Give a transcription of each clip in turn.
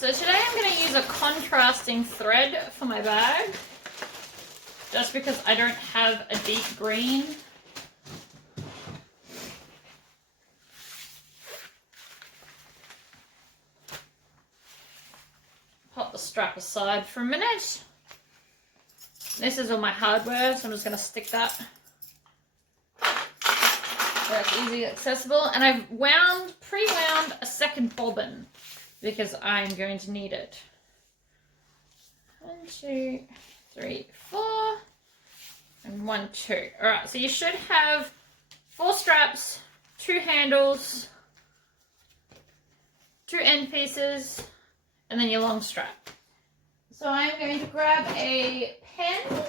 So today I'm going to use a contrasting thread for my bag, just because I don't have a deep green. Pop the strap aside for a minute. This is all my hardware, so I'm just going to stick that where it's easily accessible. And I've pre-wound a second bobbin because I'm going to need it. 1, 2, 3, 4, and 1, 2. All right, so you should have 4 straps, 2 handles, 2 end pieces, and then your long strap. So I'm going to grab a pen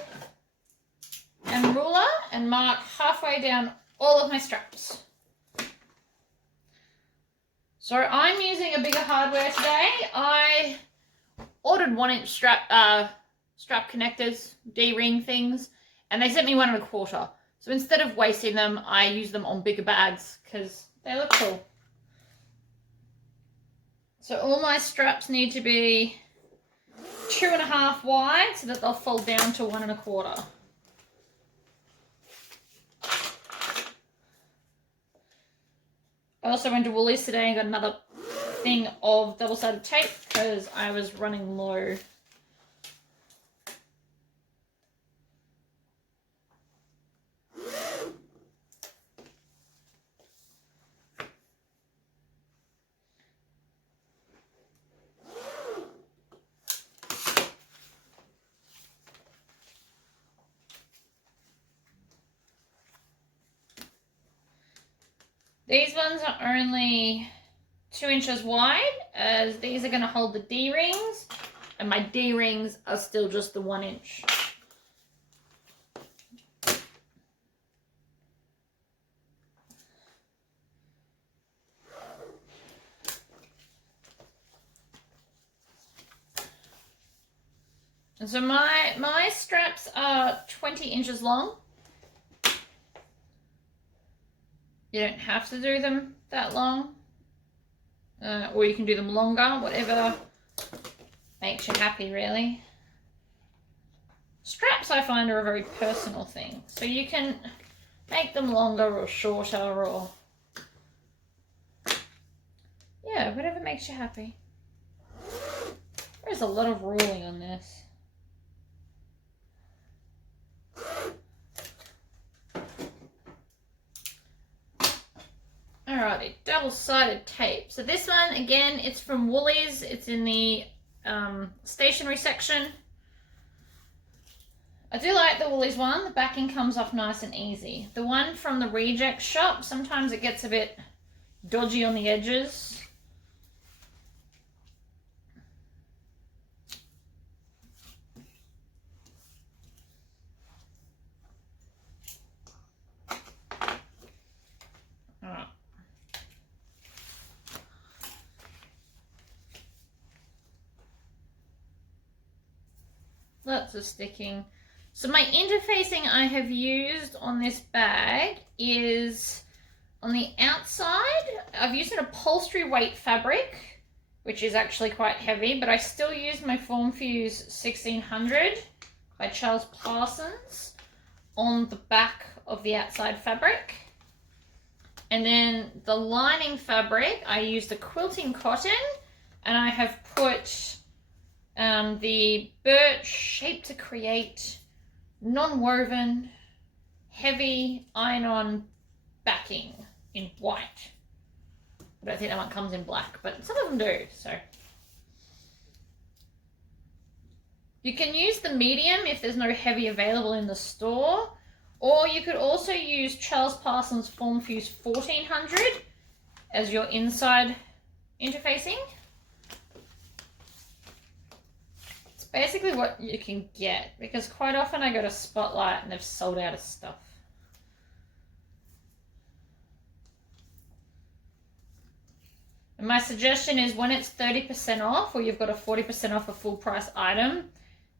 and ruler and mark halfway down all of my straps. So I'm using a bigger hardware today. I ordered 1-inch strap connectors, D-ring things, and they sent me 1 1/4. So instead of wasting them, I use them on bigger bags because they look cool. So all my straps need to be 2.5 wide so that they'll fold down to 1 1/4. I also went to Woolies today and got another thing of double-sided tape because I was running low. These ones are only 2 inches wide, as these are going to hold the D-rings, and my D-rings are still just the 1 inch. And so my straps are 20 inches long. You don't have to do them that long, or you can do them longer, whatever makes you happy, really. Straps, I find, are a very personal thing, so you can make them longer or shorter, or yeah, whatever makes you happy. There's a lot of ruling on this. Alrighty, double-sided tape. So this one, again, it's from Woolies. It's in the stationery section. I do like the Woolies one. The backing comes off nice and easy. The one from the reject shop, sometimes it gets a bit dodgy on the edges. Lots of sticking. So my interfacing I have used on this bag is on the outside. I've used an upholstery weight fabric, which is actually quite heavy, but I still use my Formfuse 1600 by Charles Parsons on the back of the outside fabric. And then the lining fabric, I used a quilting cotton, and I have put the Birch Shape to Create non-woven heavy iron-on backing in white. I don't think that one comes in black, but some of them do, so. You can use the medium if there's no heavy available in the store, or you could also use Charles Parsons Formfuse 1400 as your inside interfacing. Basically what you can get, because quite often I go to Spotloght and they've sold out of stuff. And my suggestion is when it's 30% off, or you've got a 40% off a full price item,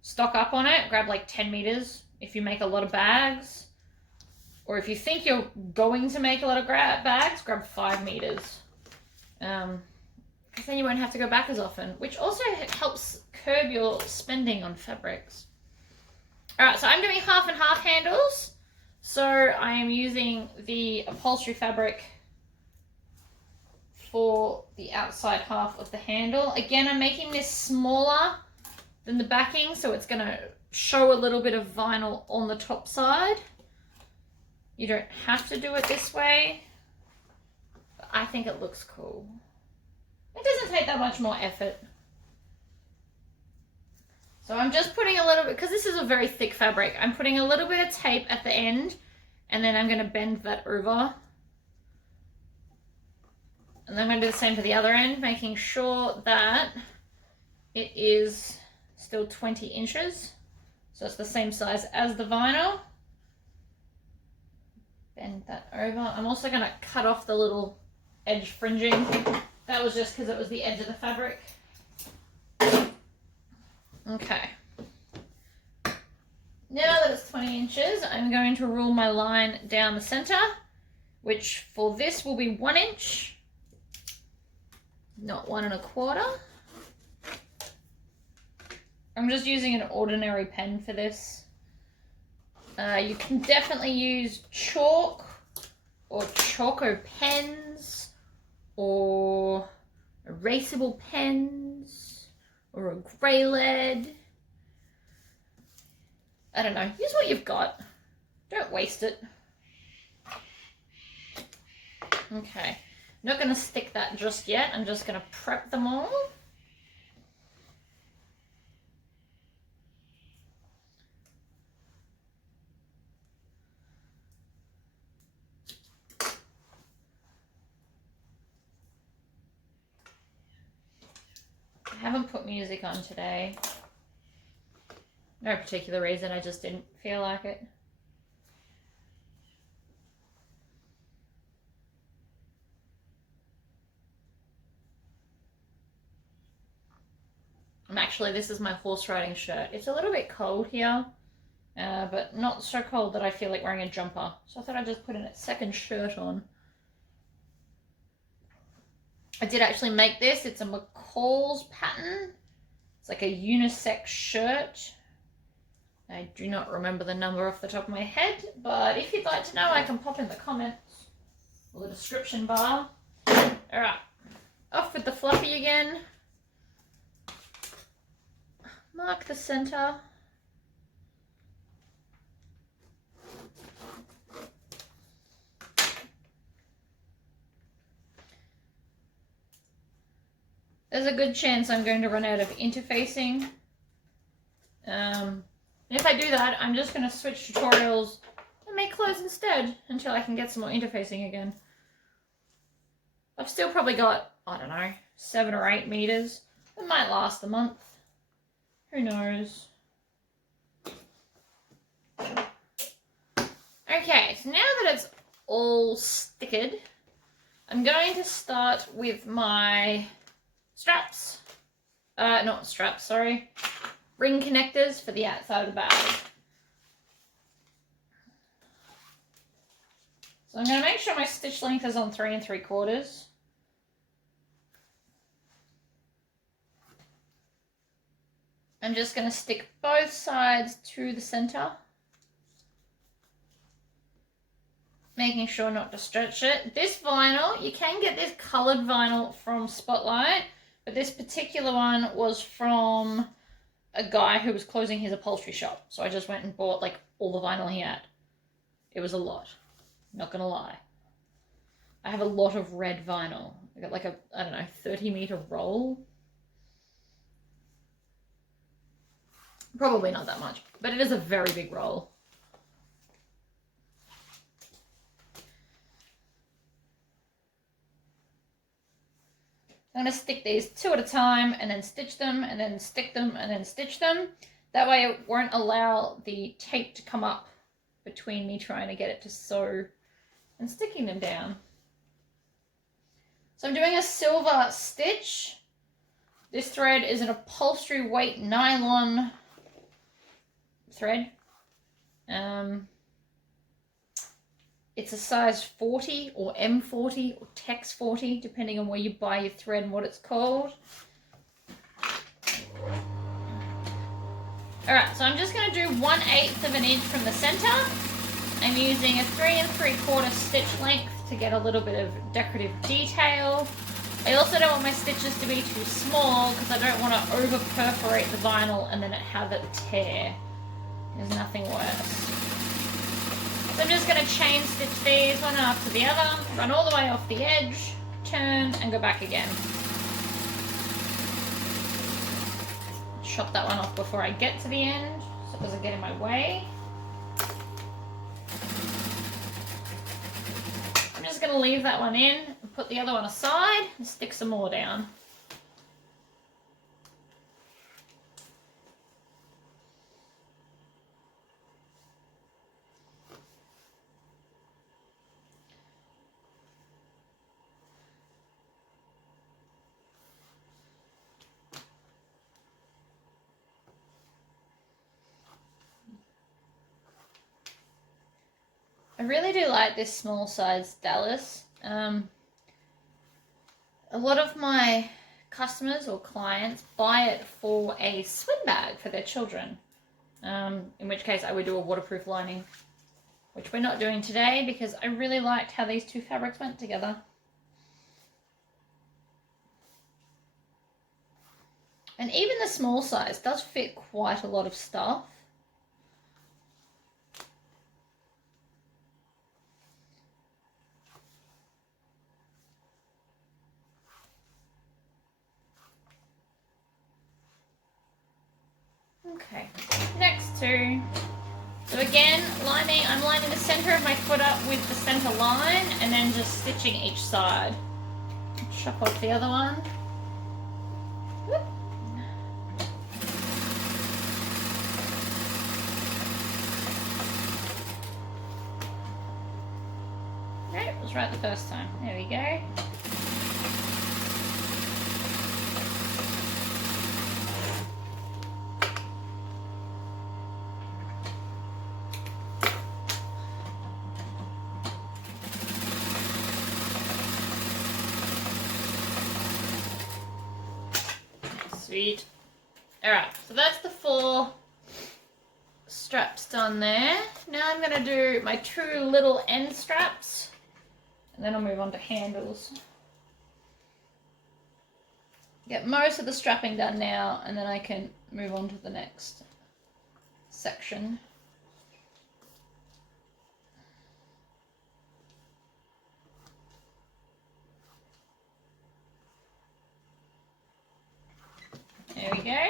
stock up on it, grab like 10 meters if you make a lot of bags. Or if you think you're going to make a lot of bags, grab 5 meters. because then you won't have to go back as often, which also helps curb your spending on fabrics. All right, so I'm doing half and half handles. So I am using the upholstery fabric for the outside half of the handle. Again, I'm making this smaller than the backing, so it's gonna show a little bit of vinyl on the top side. You don't have to do it this way, but I think it looks cool. It doesn't take that much more effort. So I'm just putting a little bit, because this is a very thick fabric, I'm putting a little bit of tape at the end, and then I'm going to bend that over. And then I'm going to do the same for the other end, making sure that it is still 20 inches. So it's the same size as the vinyl. Bend that over. I'm also going to cut off the little edge fringing. That was just because it was the edge of the fabric. Okay. Now that it's 20 inches, I'm going to rule my line down the center, which for this will be 1 inch, not 1 1/4. I'm just using an ordinary pen for this. You can definitely use chalk or Choco pens or erasable pens or a grey lead. I don't know, use what you've got. Don't waste it. Okay, not going to stick that just yet. I'm just going to prep them all. I haven't put music on today. No particular reason, I just didn't feel like it. This is my horse riding shirt. It's a little bit cold here, but not so cold that I feel like wearing a jumper. So I thought I'd just put in a second shirt on. I did actually make this. It's a McCall's pattern. It's like a unisex shirt. I do not remember the number off the top of my head, but if you'd like to know, I can pop in the comments or the description bar. All right, off with the fluffy again. Mark the center. There's a good chance I'm going to run out of interfacing. And if I do that, I'm just going to switch tutorials and make clothes instead until I can get some more interfacing again. I've still probably got, I don't know, 7 or 8 meters. It might last a month. Who knows? Okay, so now that it's all sticked, I'm going to start with my straps. Not straps, sorry. Ring connectors for the outside of the bag. So I'm going to make sure my stitch length is on 3 3/4. I'm just going to stick both sides to the center, making sure not to stretch it. This vinyl, you can get this colored vinyl from Spotloght, but this particular one was from a guy who was closing his upholstery shop. So I just went and bought like all the vinyl he had. It was a lot, not gonna lie. I have a lot of red vinyl. I got like a, I don't know, 30-meter roll. Probably not that much, but it is a very big roll. I'm going to stick these 2 at a time and then stitch them and then stick them and then stitch them. That way it won't allow the tape to come up between me trying to get it to sew and sticking them down. So I'm doing a silver stitch. This thread is an upholstery weight nylon thread. It's a size 40 or M40 or Tex 40, depending on where you buy your thread and what it's called. Alright, so I'm just going to do 1/8 of an inch from the center. I'm using a 3 3/4 stitch length to get a little bit of decorative detail. I also don't want my stitches to be too small because I don't want to over perforate the vinyl and then have it tear. There's nothing worse. So I'm just going to chain stitch these one after the other, run all the way off the edge, turn and go back again. Chop that one off before I get to the end so it doesn't get in my way. I'm just going to leave that one in and put the other one aside and stick some more down. I really do like this small size Dallas. A lot of my customers or clients buy it for a swim bag for their children, in which case I would do a waterproof lining, which we're not doing today because I really liked how these two fabrics went together. And even the small size does fit quite a lot of stuff. Okay, next two. So again, I'm lining the center of my foot up with the center line and then just stitching each side. Chop off the other one. Whoop. No, it was right the first time. There we go. Sweet. Alright, so that's the 4 straps done there. Now I'm going to do my 2 little end straps and then I'll move on to handles. Get most of the strapping done now and then I can move on to the next section. There we go.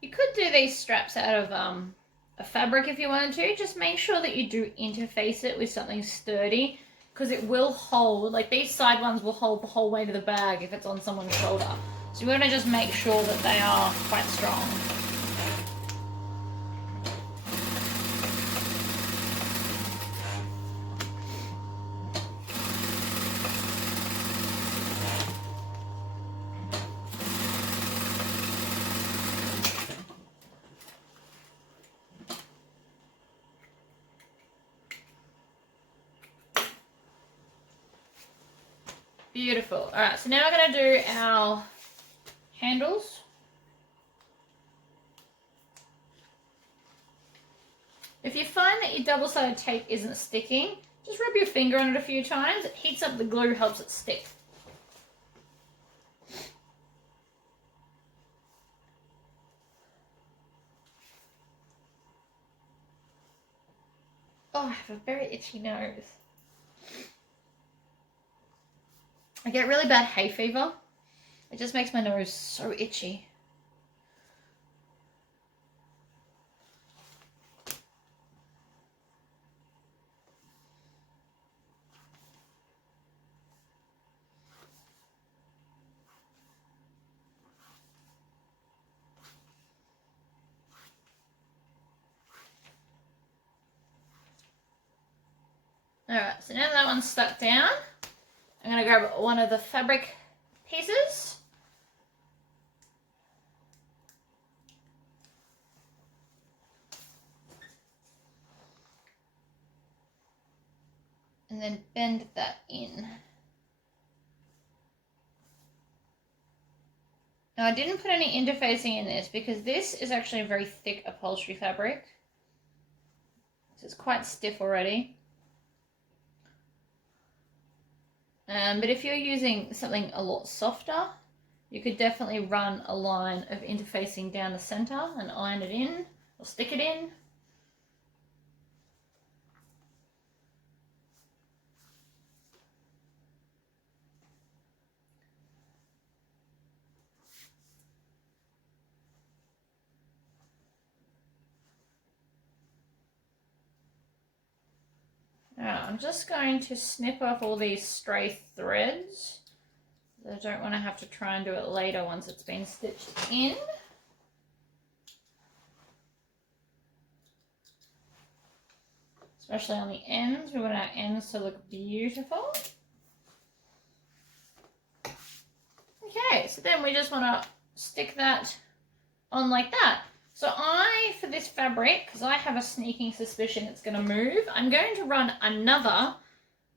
You could do these straps out of a fabric if you wanted to. Just make sure that you do interface it with something sturdy, because it will hold, like these side ones will hold the whole weight of the bag if it's on someone's shoulder. So you want to just make sure that they are quite strong. Beautiful. Alright, so now we're going to do our handles. If you find that your double-sided tape isn't sticking, just rub your finger on it a few times. It heats up the glue, helps it stick. Oh, I have a very itchy nose. I get really bad hay fever. It just makes my nose so itchy. Alright, so now that one's stuck down, I'm going to grab one of the fabric pieces. And then bend that in. Now I didn't put any interfacing in this because this is actually a very thick upholstery fabric. So it's quite stiff already. But if you're using something a lot softer, you could definitely run a line of interfacing down the center and iron it in or stick it in. Now I'm just going to snip off all these stray threads. I don't want to have to try and do it later once it's been stitched in. Especially on the ends, we want our ends to look beautiful. Okay, so then we just want to stick that on like that. So for this fabric, because I have a sneaking suspicion it's going to move, I'm going to run another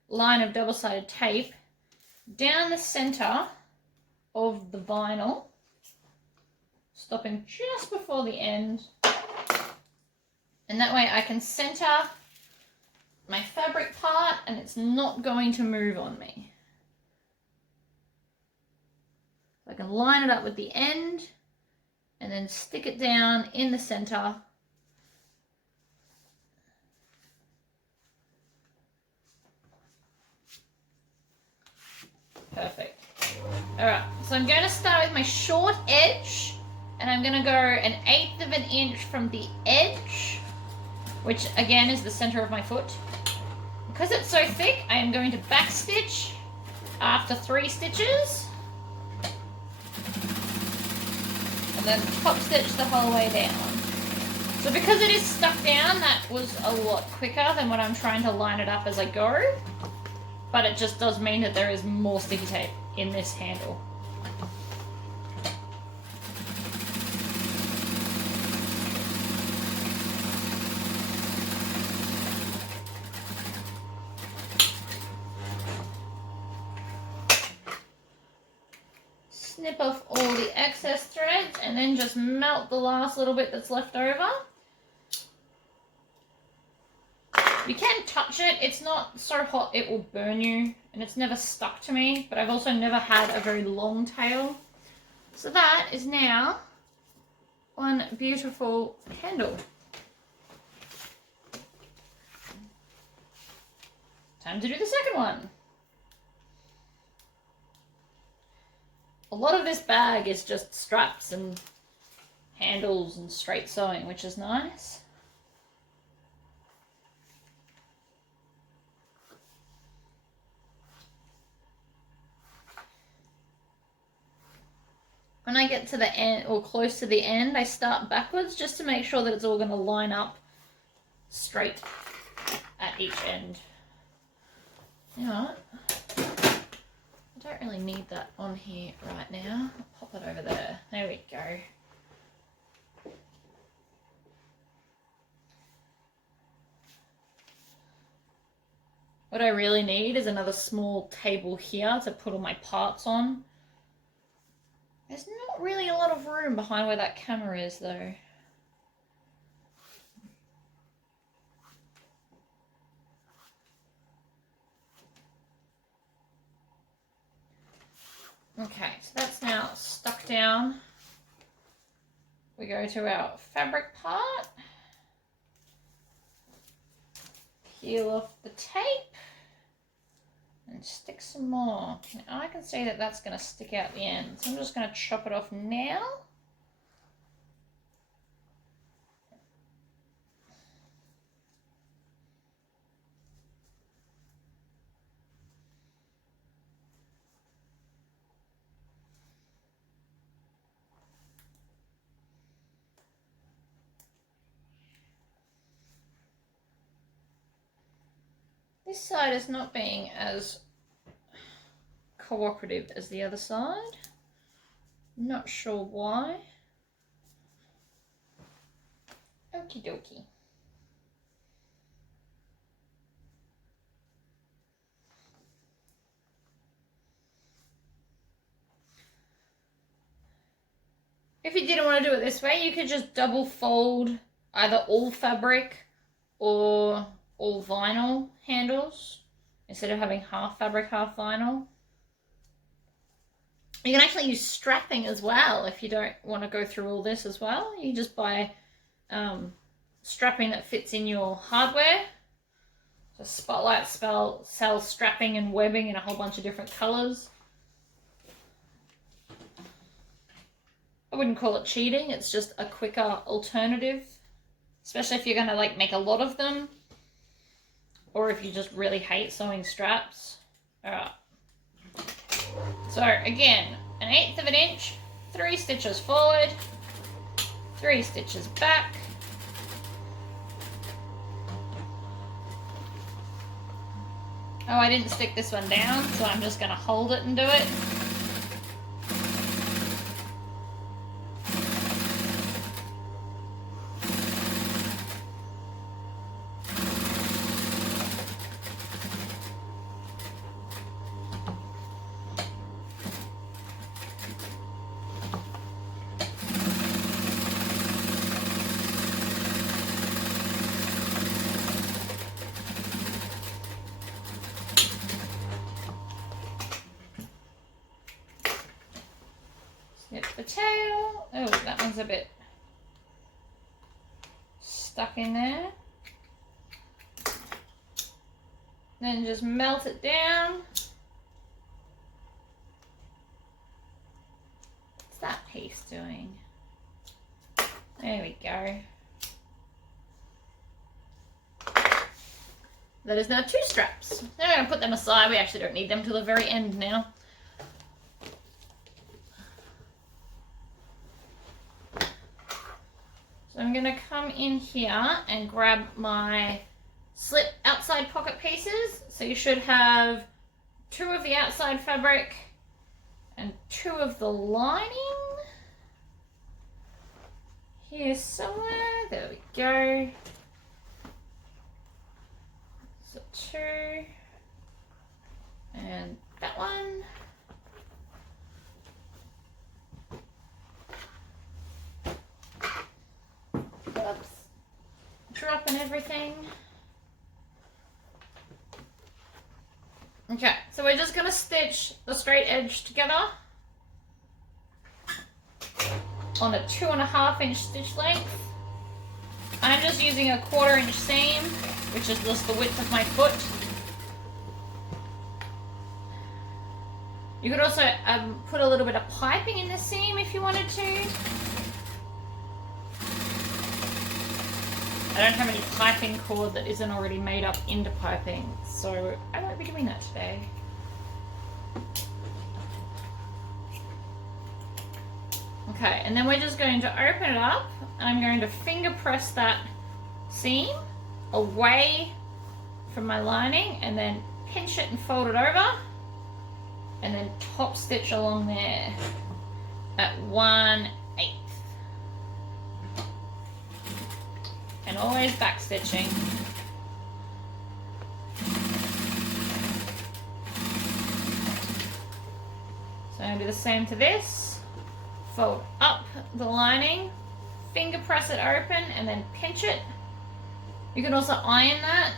line of double-sided tape down the center of the vinyl, stopping just before the end. And that way I can center my fabric part and it's not going to move on me. So I can line it up with the end and then stick it down in the center. Perfect. All right, so I'm going to start with my short edge and I'm going to go 1/8 of an inch from the edge, which again is the center of my foot. Because it's so thick, I am going to back stitch after 3 stitches and then top stitch the whole way down. So because it is stuck down, that was a lot quicker than when I'm trying to line it up as I go. But it just does mean that there is more sticky tape in this handle. Snip off all the excess threads and then just melt the last little bit that's left over. You can touch it, it's not so hot it will burn you, and it's never stuck to me, but I've also never had a very long tail. So that is now one beautiful handle. Time to do the second one. A lot of this bag is just straps and handles and straight sewing, which is nice. When I get to the end or close to the end, I start backwards just to make sure that it's all going to line up straight at each end. You know what? I don't really need that on here right now. I'll pop it over there. There we go. What I really need is another small table here to put all my parts on. There's not really a lot of room behind where that camera is though. Okay, so that's now stuck down. We go to our fabric part. Peel off the tape and stick some more. Now I can see that that's going to stick out the end, so I'm just going to chop it off now. This side is not being as cooperative as the other side. Not sure why. Okie dokie. If you didn't want to do it this way, you could just double fold either all fabric or all vinyl handles instead of having half fabric, half vinyl. You can actually use strapping as well if you don't want to go through all this as well. You just buy strapping that fits in your hardware. So Spotloght sells strapping and webbing in a whole bunch of different colors. I wouldn't call it cheating, it's just a quicker alternative, especially if you're going to like make a lot of them or if you just really hate sewing straps. Alright, so again, 1/8 of an inch, 3 stitches forward, 3 stitches back, oh, I didn't stick this one down, so I'm just going to hold it and do it. Snip the tail. Oh, that one's a bit stuck in there. Then just melt it down. What's that piece doing? There we go. That is now 2 straps. Now we're going to put them aside. We actually don't need them till the very end now. So I'm going to come in here and grab my slip outside pocket pieces. So you should have 2 of the outside fabric and 2 of the lining. Here somewhere. There we go. So 2. And that one. Oops. Dropping everything. Okay, so we're just going to stitch the straight edge together on a 2.5 inch stitch length. I'm just using a 1/4 inch seam, which is just the width of my foot. You could also put a little bit of piping in the seam if you wanted to. I don't have any piping cord that isn't already made up into piping, so I won't be doing that today. Okay, and then we're just going to open it up, and I'm going to finger press that seam away from my lining, and then pinch it and fold it over, and then top stitch along there at 1/8. And always back stitching. So I'm going to do the same to this. Fold up the lining, finger press it open, and then pinch it. You can also iron that.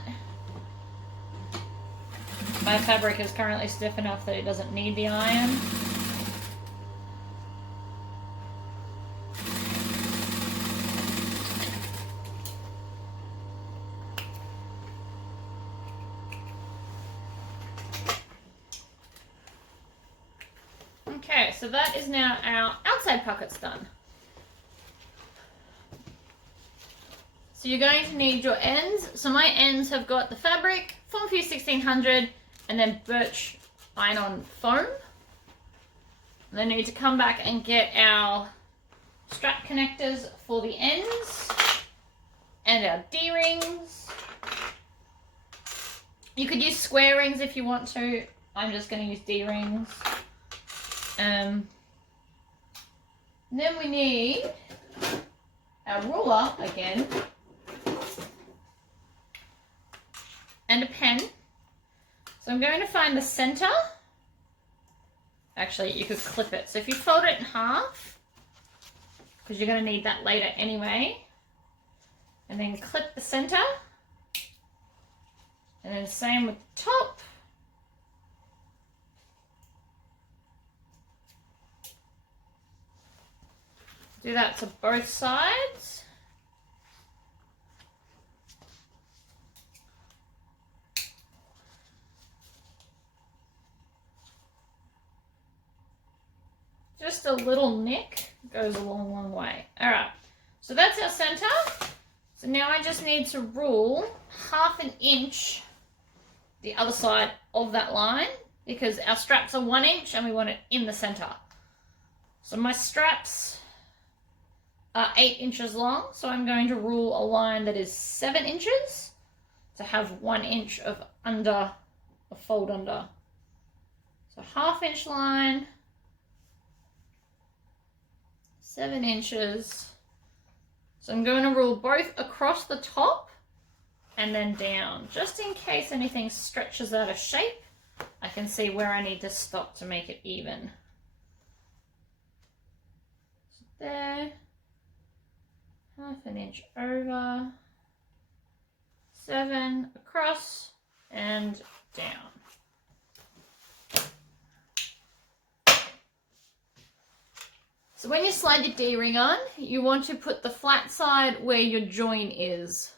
My fabric is currently stiff enough that it doesn't need the iron. Okay, so that is now our outside pockets done. So you're going to need your ends. So my ends have got the fabric, Formfuse 1600, and then Birch iron-on foam. And then we need to come back and get our strap connectors for the ends and our D-rings. You could use square rings if you want to. I'm just going to use D rings. Then we need our ruler again and a pen. So I'm going to find the center. Actually, you could clip it. So if you fold it in half, because you're going to need that later anyway, and then clip the center, and then same with the top. Do that to both sides. Just a little nick goes a long, long way. All right, so that's our center. So now I just need to rule 1/2 inch the other side of that line, because our straps are 1 inch and we want it in the center. So my straps are 8 inches long, so I'm going to rule a line that is 7 inches to have 1 inch of under, a fold under. So 1/2 inch line, 7 inches. So I'm going to rule both across the top and then down, just in case anything stretches out of shape. I can see where I need to stop to make it even. So there, 1/2 inch over, 7 across and down. So when you slide your D-ring on, you want to put the flat side where your join is,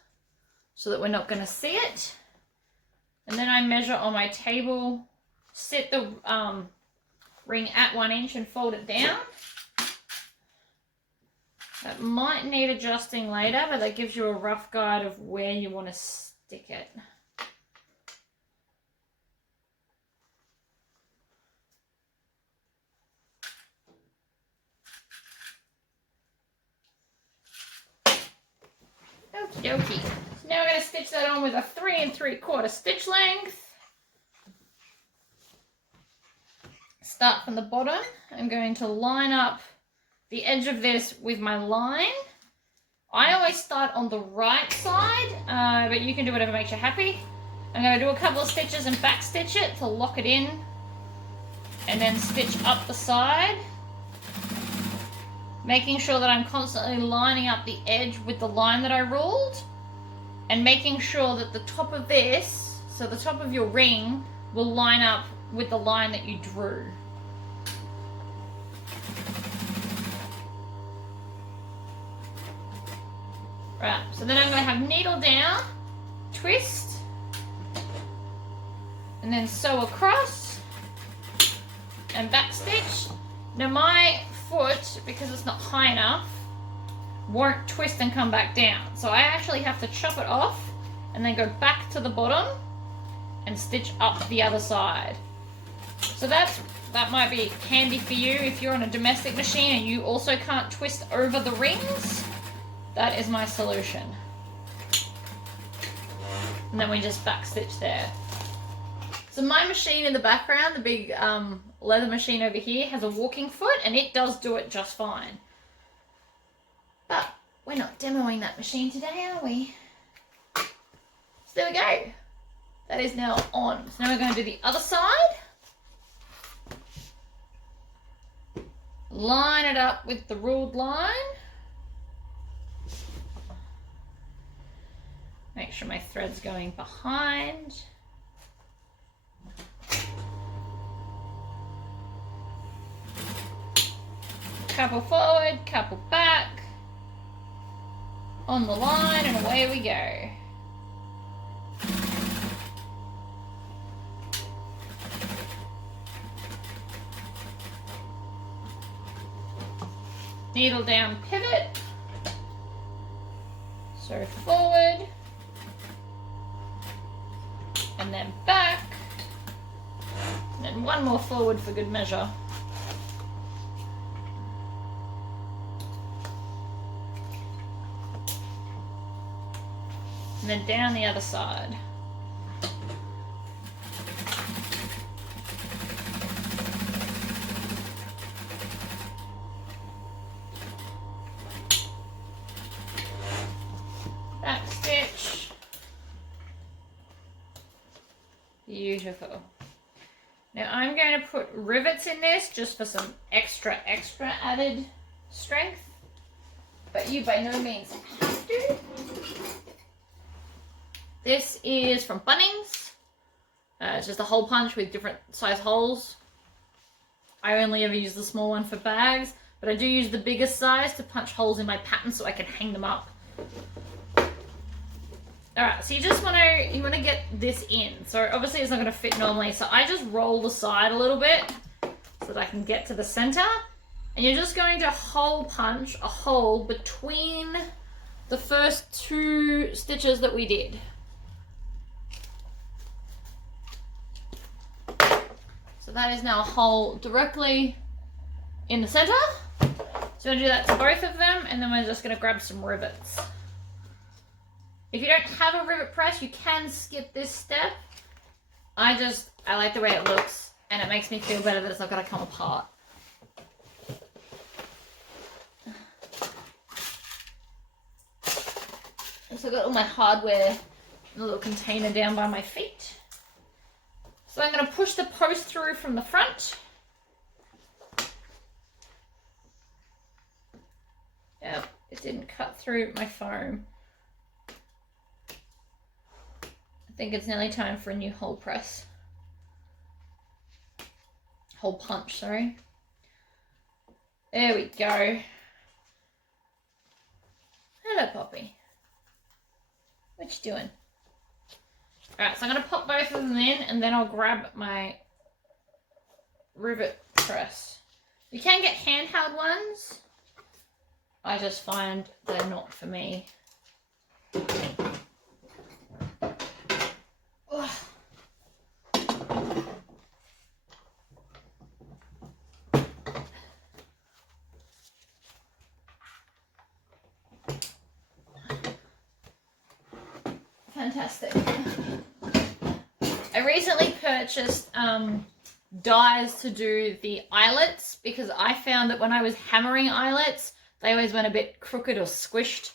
so that we're not going to see it. And then I measure on my table, set the ring at 1 inch and fold it down. That might need adjusting later, but that gives you a rough guide of where you want to stick it. Okie dokie. So now we're going to stitch that on with a 3 3/4 stitch length. Start from the bottom. I'm going to line up the edge of this with my line. I always start on the right side, but you can do whatever makes you happy. I'm going to do a couple of stitches and back stitch it to lock it in, and then stitch up the side, making sure that I'm constantly lining up the edge with the line that I ruled, and making sure that the top of this, so the top of your ring, will line up with the line that you drew. Right, so then I'm going to have needle down, twist, and then sew across and back stitch. Now my foot, because it's not high enough, won't twist and come back down. So I actually have to chop it off and then go back to the bottom and stitch up the other side. So that might be handy for you if you're on a domestic machine and you also can't twist over the rings. That is my solution. And then we just back stitch there. So my machine in the background, the big leather machine over here, has a walking foot, and it does do it just fine. But we're not demoing that machine today, are we? So there we go. That is now on. So now we're going to do the other side. Line it up with the ruled line. Make sure my thread's going behind. Couple forward, couple back, on the line, and away we go. Needle down, pivot, so forward, and then back, and then one more forward for good measure. And then down the other side. Beautiful. Now I'm going to put rivets in this just for some extra added strength. But you by no means have to. This is from Bunnings. It's just a hole punch with different size holes. I only ever use the small one for bags, but I do use the biggest size to punch holes in my pattern so I can hang them up. Alright, so you just want to get this in. So obviously it's not going to fit normally, so I just roll the side a little bit so that I can get to the center. And you're just going to hole punch a hole between the first 2 stitches that we did. So that is now a hole directly in the center. So I'm going to do that to both of them, and then we're just going to grab some rivets. If you don't have a rivet press, you can skip this step. I like the way it looks, and it makes me feel better that it's not going to come apart. So I've got all my hardware in a little container down by my feet. So I'm going to push the post through from the front. Yep, it didn't cut through my foam. I think it's nearly time for a new hole press. Hole punch, sorry. There we go. Hello, Poppy. What you doing? Alright, so I'm going to pop both of them in, and then I'll grab my rivet press. You can get handheld ones. I just find they're not for me. Ugh. Fantastic. I recently purchased dies to do the eyelets because I found that when I was hammering eyelets, they always went a bit crooked or squished.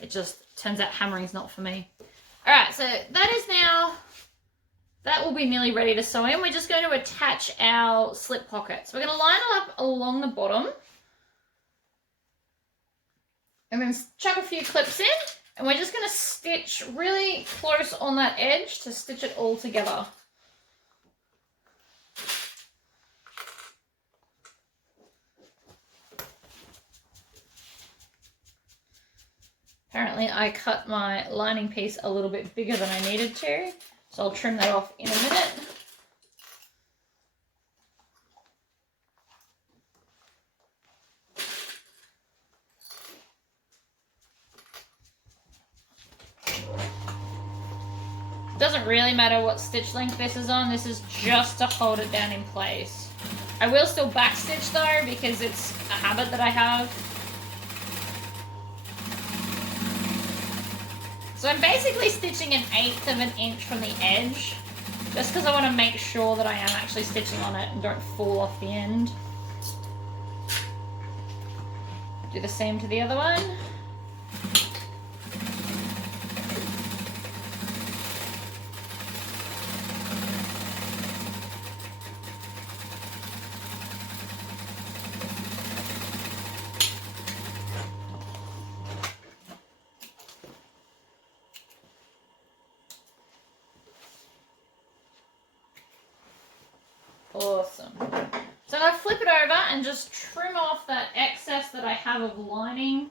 It just turns out hammering is not for me. Alright, so that will be nearly ready to sew in. We're just going to attach our slip pockets. We're going to line them up along the bottom. And then chuck a few clips in. And we're just going to stitch really close on that edge to stitch it all together. Apparently I cut my lining piece a little bit bigger than I needed to, so I'll trim that off in a minute. It doesn't really matter what stitch length this is on, this is just to hold it down in place. I will still backstitch though because it's a habit that I have. So I'm basically stitching 1/8 of an inch from the edge, just because I want to make sure that I am actually stitching on it and don't fall off the end. Do the same to the other one. Awesome. So I'm going to flip it over and just trim off that excess that I have of lining.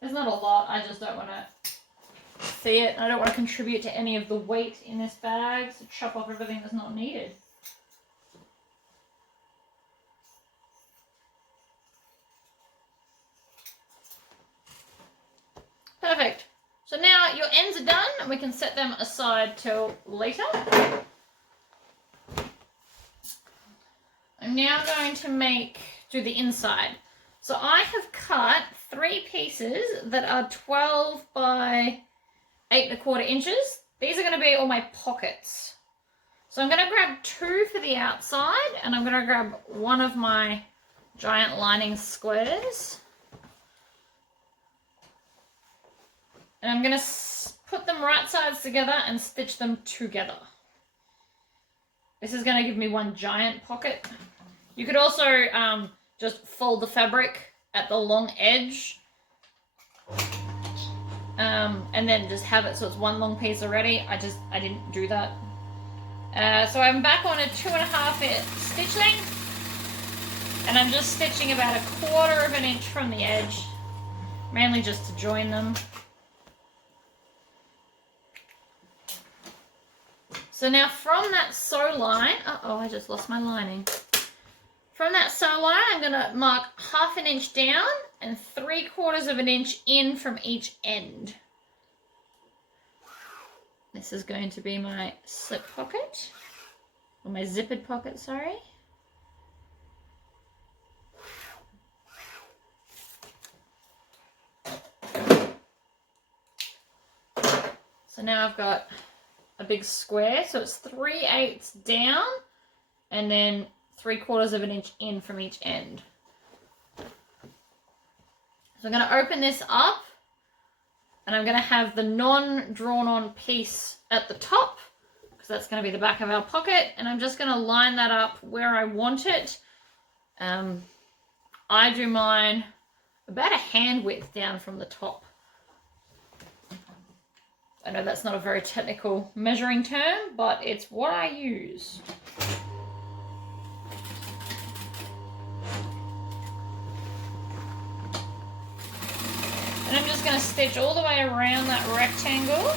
There's not a lot, I just don't want to see it. I don't want to contribute to any of the weight in this bag, so chop off everything that's not needed. Perfect. So now your ends are done and we can set them aside till later. I'm now going to do the inside. So I have cut 3 pieces that are 12 by 8 1/4 inches. These are going to be all my pockets. So I'm going to grab 2 for the outside and I'm going to grab 1 of my giant lining squares. And I'm going to put them right sides together and stitch them together. This is going to give me one giant pocket. You could also just fold the fabric at the long edge and then just have it so it's one long piece already. I didn't do that. So I'm back on a 2.5 inch stitch length, and I'm just stitching about 1/4 of an inch from the edge, mainly just to join them. So now from that sew line, I just lost my lining. From that sew line, I'm going to mark 1/2 inch down and 3/4 of an inch in from each end. This is going to be my slip pocket, or my zippered pocket, sorry. So now I've got a big square, so it's 3/8 down and then 3/4 of an inch in from each end. So I'm going to open this up, and I'm going to have the non-drawn on piece at the top, because that's going to be the back of our pocket, and I'm just going to line that up where I want it. I do mine about a hand width down from the top. I know that's not a very technical measuring term, but it's what I use. And I'm just going to stitch all the way around that rectangle.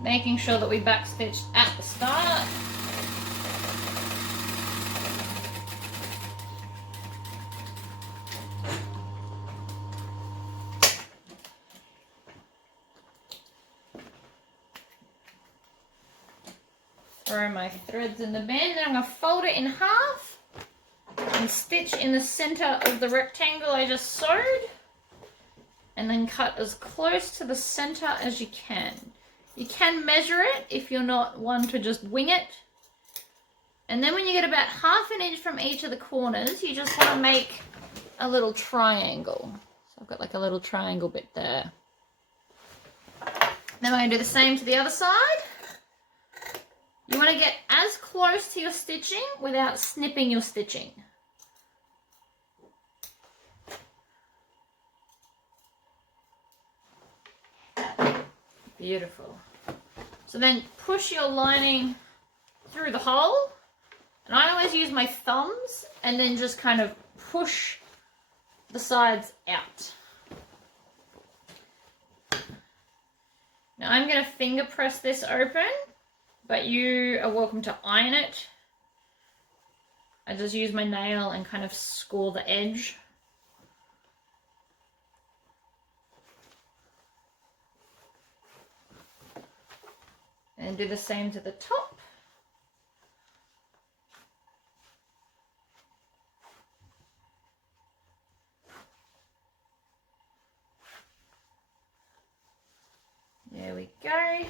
Making sure that we backstitch at the start. Throw my threads in the band, then I'm going to fold it in half and stitch in the center of the rectangle I just sewed, and then cut as close to the center as you can. You can measure it if you're not one to just wing it. And then when you get about 1/2 inch from each of the corners, you just want to make a little triangle. So I've got like a little triangle bit there. Then I'm going to do the same to the other side. You want to get as close to your stitching without snipping your stitching. Beautiful. So then push your lining through the hole. And I always use my thumbs and then just kind of push the sides out. Now I'm going to finger press this open, but you are welcome to iron it. I just use my nail and kind of score the edge. And do the same to the top. There we go.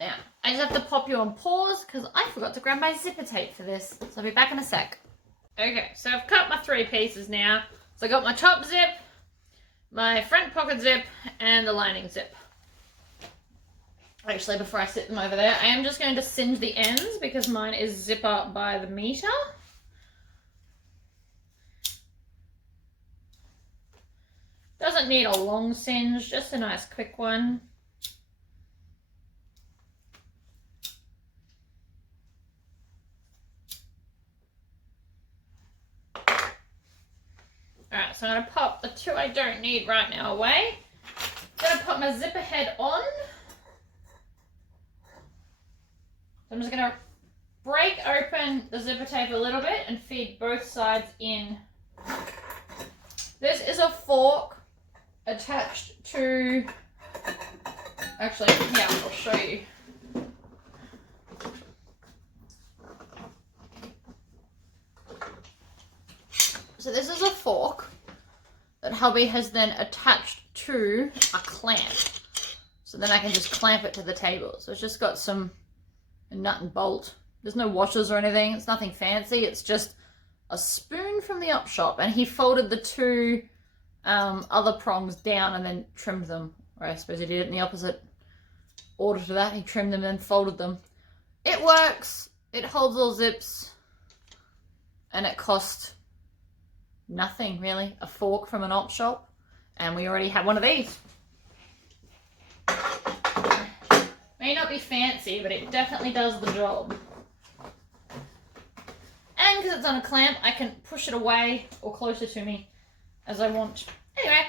Now, I just have to pop you on pause because I forgot to grab my zipper tape for this. So I'll be back in a sec. Okay, so I've cut my 3 pieces now. So I got my top zip, my front pocket zip, and the lining zip. Actually, before I sit them over there, I am just going to singe the ends because mine is zipper by the meter. Doesn't need a long singe, just a nice quick one. Alright, so I'm going to pop the 2 I don't need right now away. I'm going to put my zipper head on. So I'm just going to break open the zipper tape a little bit and feed both sides in. This is a fork attached to, actually, yeah, I'll show you. So this is a fork that hubby has then attached to a clamp. So then I can just clamp it to the table. So it's just got some nut and bolt There's no washers or anything. It's nothing fancy. It's just a spoon from the up shop. And he folded the two other prongs down and then trimmed them. Or I suppose he did it in the opposite order to that. He trimmed them and folded them. It works. It holds all zips. And it cost nothing, really. A fork from an op shop. And we already have one of these. May not be fancy, but it definitely does the job. And because it's on a clamp, I can push it away or closer to me as I want. Anyway,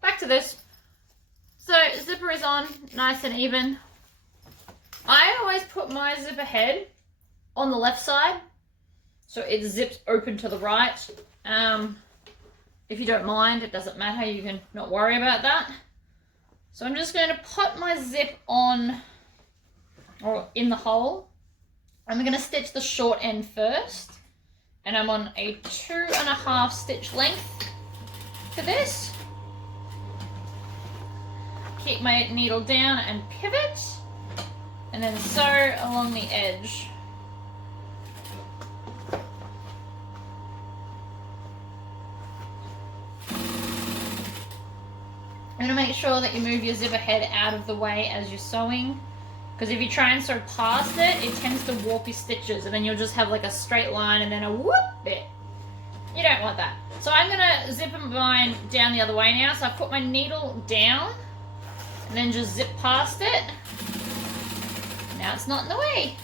back to this. So, zipper is on, nice and even. I always put my zipper head on the left side, so it zips open to the right. If you don't mind, it doesn't matter, you can not worry about that. So I'm just going to put my zip on, or in the hole. I'm going to stitch the short end first, and I'm on a 2.5 stitch length for this. Keep my needle down and pivot, and then sew along the edge. I'm going to make sure that you move your zipper head out of the way as you're sewing, because if you try and sew past it, it tends to warp your stitches, and then you'll just have like a straight line and then a whoop bit. You don't want that. So I'm going to zip mine down the other way now. So I put my needle down and then just zip past it. Now it's not in the way.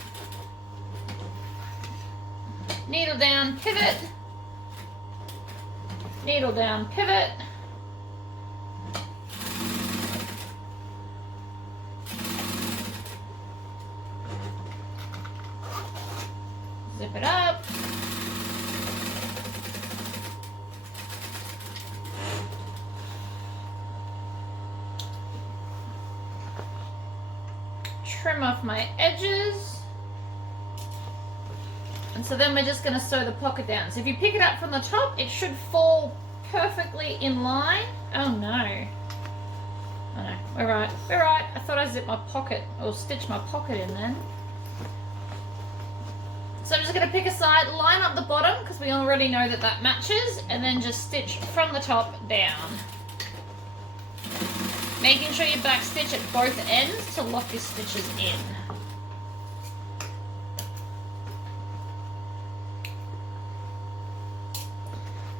Needle down, pivot. Needle down, pivot. Zip it up. Trim off my edges. And so then we're just going to sew the pocket down. So if you pick it up from the top, it should fall perfectly in line. Oh no. Oh no, we're right. We're right. I thought I zipped my pocket, or stitched my pocket in then. So I'm just going to pick a side, line up the bottom, because we already know that that matches, and then just stitch from the top down. Making sure you back stitch at both ends to lock your stitches in.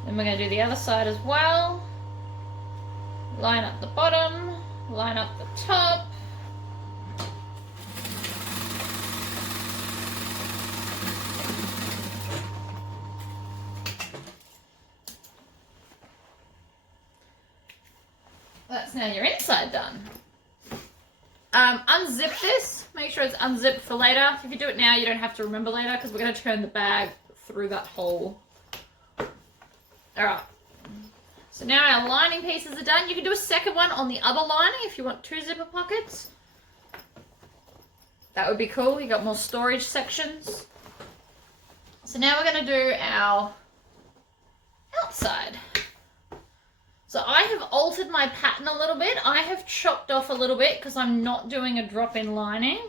Then we're going to do the other side as well. Line up the bottom, line up the top. That's now your inside done. Unzip this. Make sure it's unzipped for later. If you do it now, you don't have to remember later, because we're going to turn the bag through that hole. Alright. So now our lining pieces are done. You can do a second one on the other lining if you want 2 zipper pockets. That would be cool. You got more storage sections. So now we're going to do our outside. So I have altered my pattern a little bit. I have chopped off a little bit because I'm not doing a drop-in lining.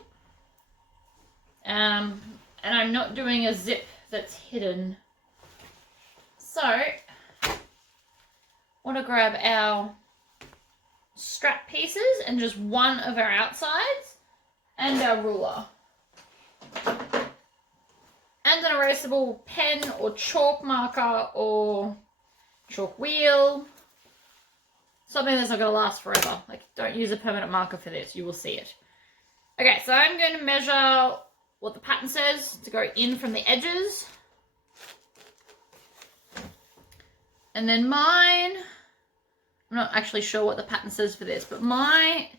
And I'm not doing a zip that's hidden. So, I want to grab our strap pieces and just one of our outsides and our ruler. And an erasable pen or chalk marker or chalk wheel. Something that's not going to last forever. Like, don't use a permanent marker for this. You will see it. Okay, so I'm going to measure what the pattern says to go in from the edges. And then mine, I'm not actually sure what the pattern says for this, but my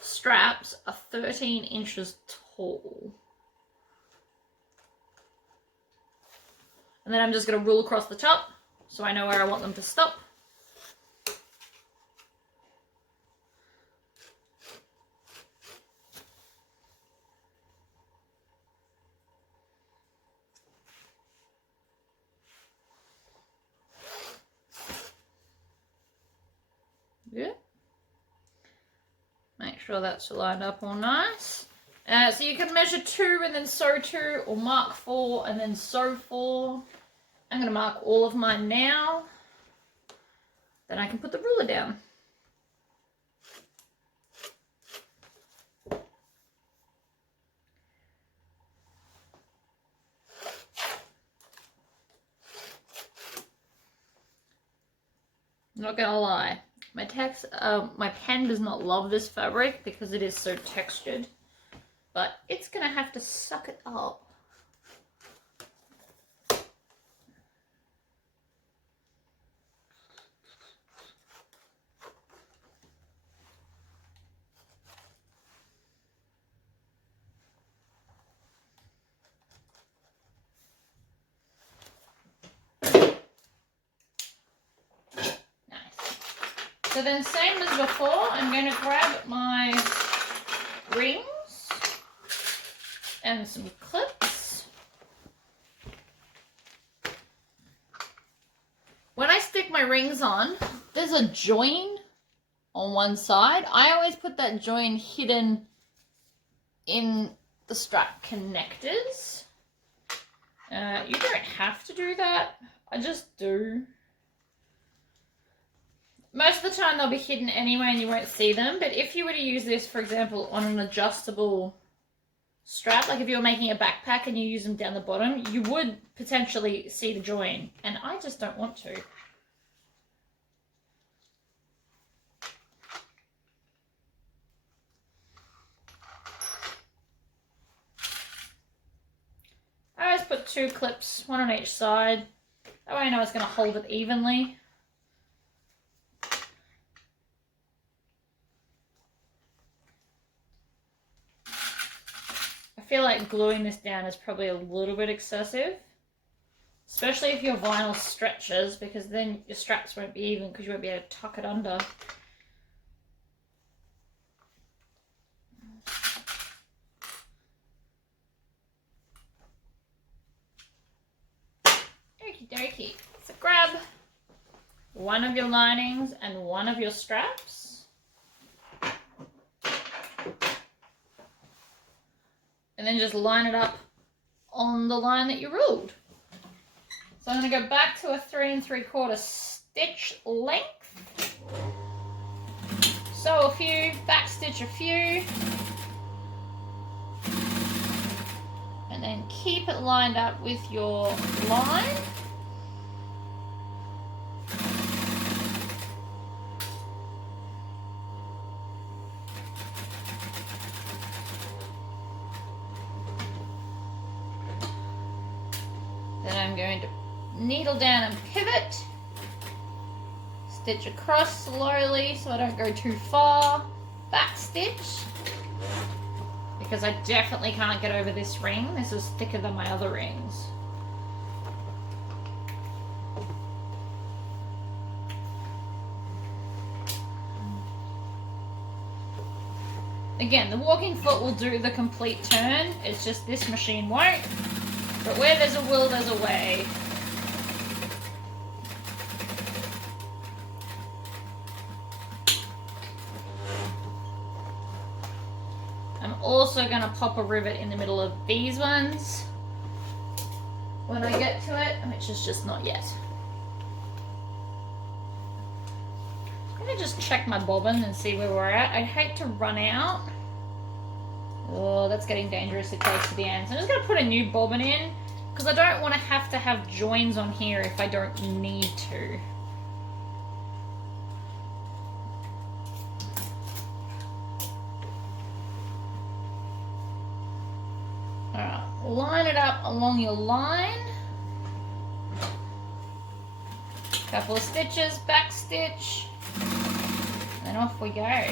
straps are 13 inches tall. And then I'm just going to rule across the top so I know where I want them to stop. Good. Make sure that's lined up all nice. So you can measure 2 and then sew 2, or mark 4 and then sew 4. I'm going to mark all of mine now. Then I can put the ruler down. Not gonna lie, my pen does not love this fabric because it is so textured, but it's gonna have to suck it up. So then, same as before, I'm going to grab my rings and some clips. When I stick my rings on, there's a join on one side. I always put that join hidden in the strap connectors. You don't have to do that. I just do. Most of the time they'll be hidden anyway and you won't see them, but if you were to use this, for example, on an adjustable strap, like if you were making a backpack and you use them down the bottom, you would potentially see the join, and I just don't want to. I always put 2 clips, 1 on each side. That way I know it's going to hold it evenly. I feel like gluing this down is probably a little bit excessive, especially if your vinyl stretches, because then your straps won't be even because you won't be able to tuck it under. Okie dokie. So grab one of your linings and one of your straps. And then just line it up on the line that you ruled. So I'm going to go back to a 3 3/4 stitch length. Sew a few, back stitch a few. And then keep it lined up with your line. Then I'm going to needle down and pivot, stitch across slowly so I don't go too far, back stitch, because I definitely can't get over this ring. This is thicker than my other rings. Again, the walking foot will do the complete turn, it's just this machine won't. But where there's a will, there's a way. I'm also going to pop a rivet in the middle of these ones when I get to it, which is just not yet. I'm going to just check my bobbin and see where we're at. I'd hate to run out. Oh, that's getting dangerously close to the end. So I'm just going to put a new bobbin in because I don't want to have joins on here if I don't need to. Alright, line it up along your line. Couple of stitches, back stitch, and then off we go.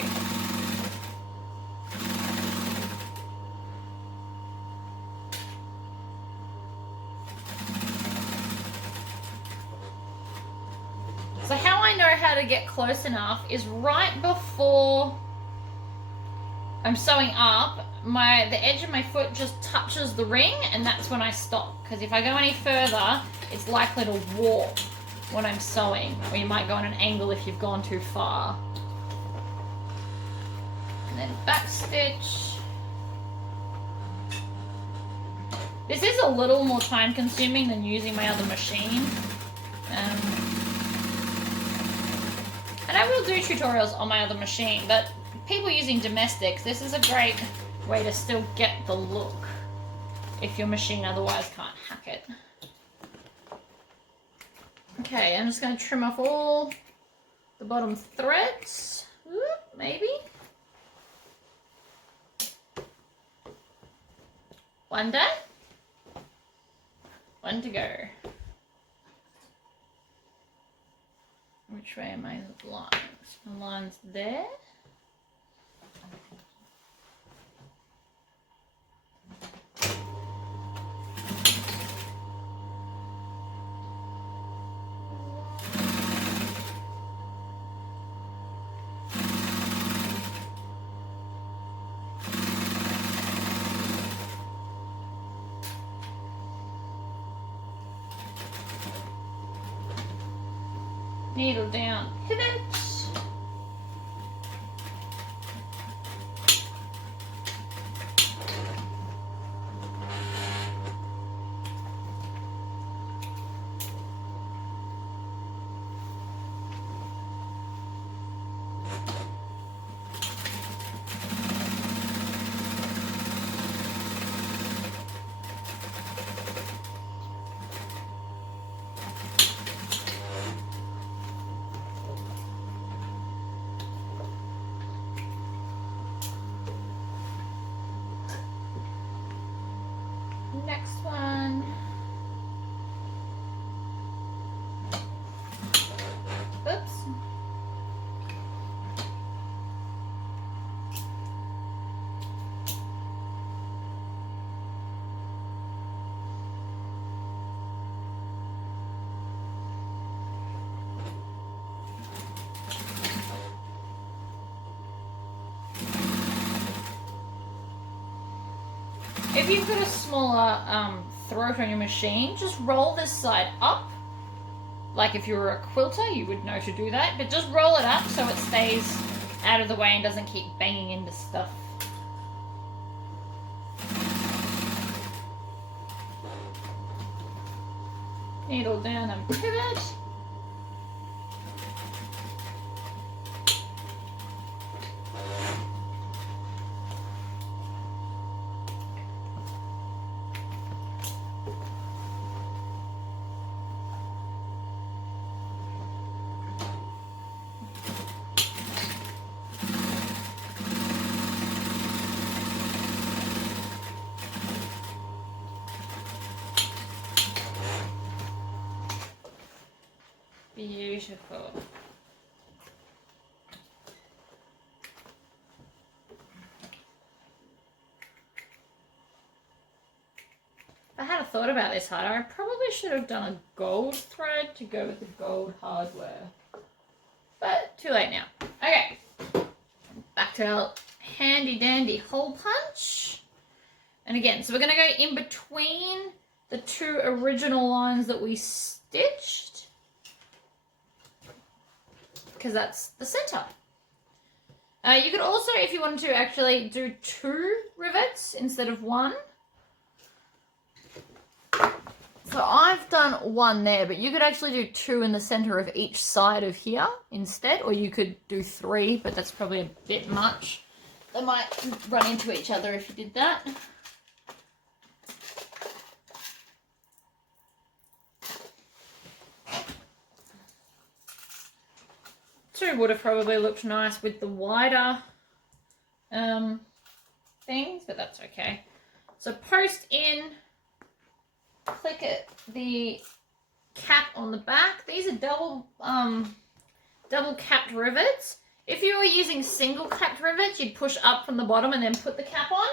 So how I know how to get close enough is right before I'm sewing up, the edge of my foot just touches the ring, and that's when I stop. Because if I go any further, it's likely to warp when I'm sewing, or you might go on an angle if you've gone too far. And then back stitch. This is a little more time consuming than using my other machine. And I will do tutorials on my other machine, but people using domestics, this is a great way to still get the look if your machine otherwise can't hack it. Okay, I'm just going to trim off all the bottom threads. Whoop, maybe. One done. One to go. Which way am I the lines? The lines there. Needle down, pivot. Next one. Oops. If you've got a smaller throat on your machine, just roll this side up. Like if you were a quilter, you would know to do that. But just roll it up so it stays out of the way and doesn't keep banging into stuff. Needle down and pivot. Beautiful. If I had a thought about this harder, I probably should have done a gold thread to go with the gold hardware. But too late now. Okay. Back to our handy dandy hole punch. And again, so we're going to go in between the two original lines that we stitched, because that's the center. You could also, if you wanted to, actually do 2 rivets instead of 1. So I've done 1 there, but you could actually do 2 in the center of each side of here instead, or you could do 3, but that's probably a bit much. They might run into each other if you did that. Two would have probably looked nice with the wider things, but that's okay. So post in, click at the cap on the back. These are double capped rivets. If you were using single capped rivets, you'd push up from the bottom and then put the cap on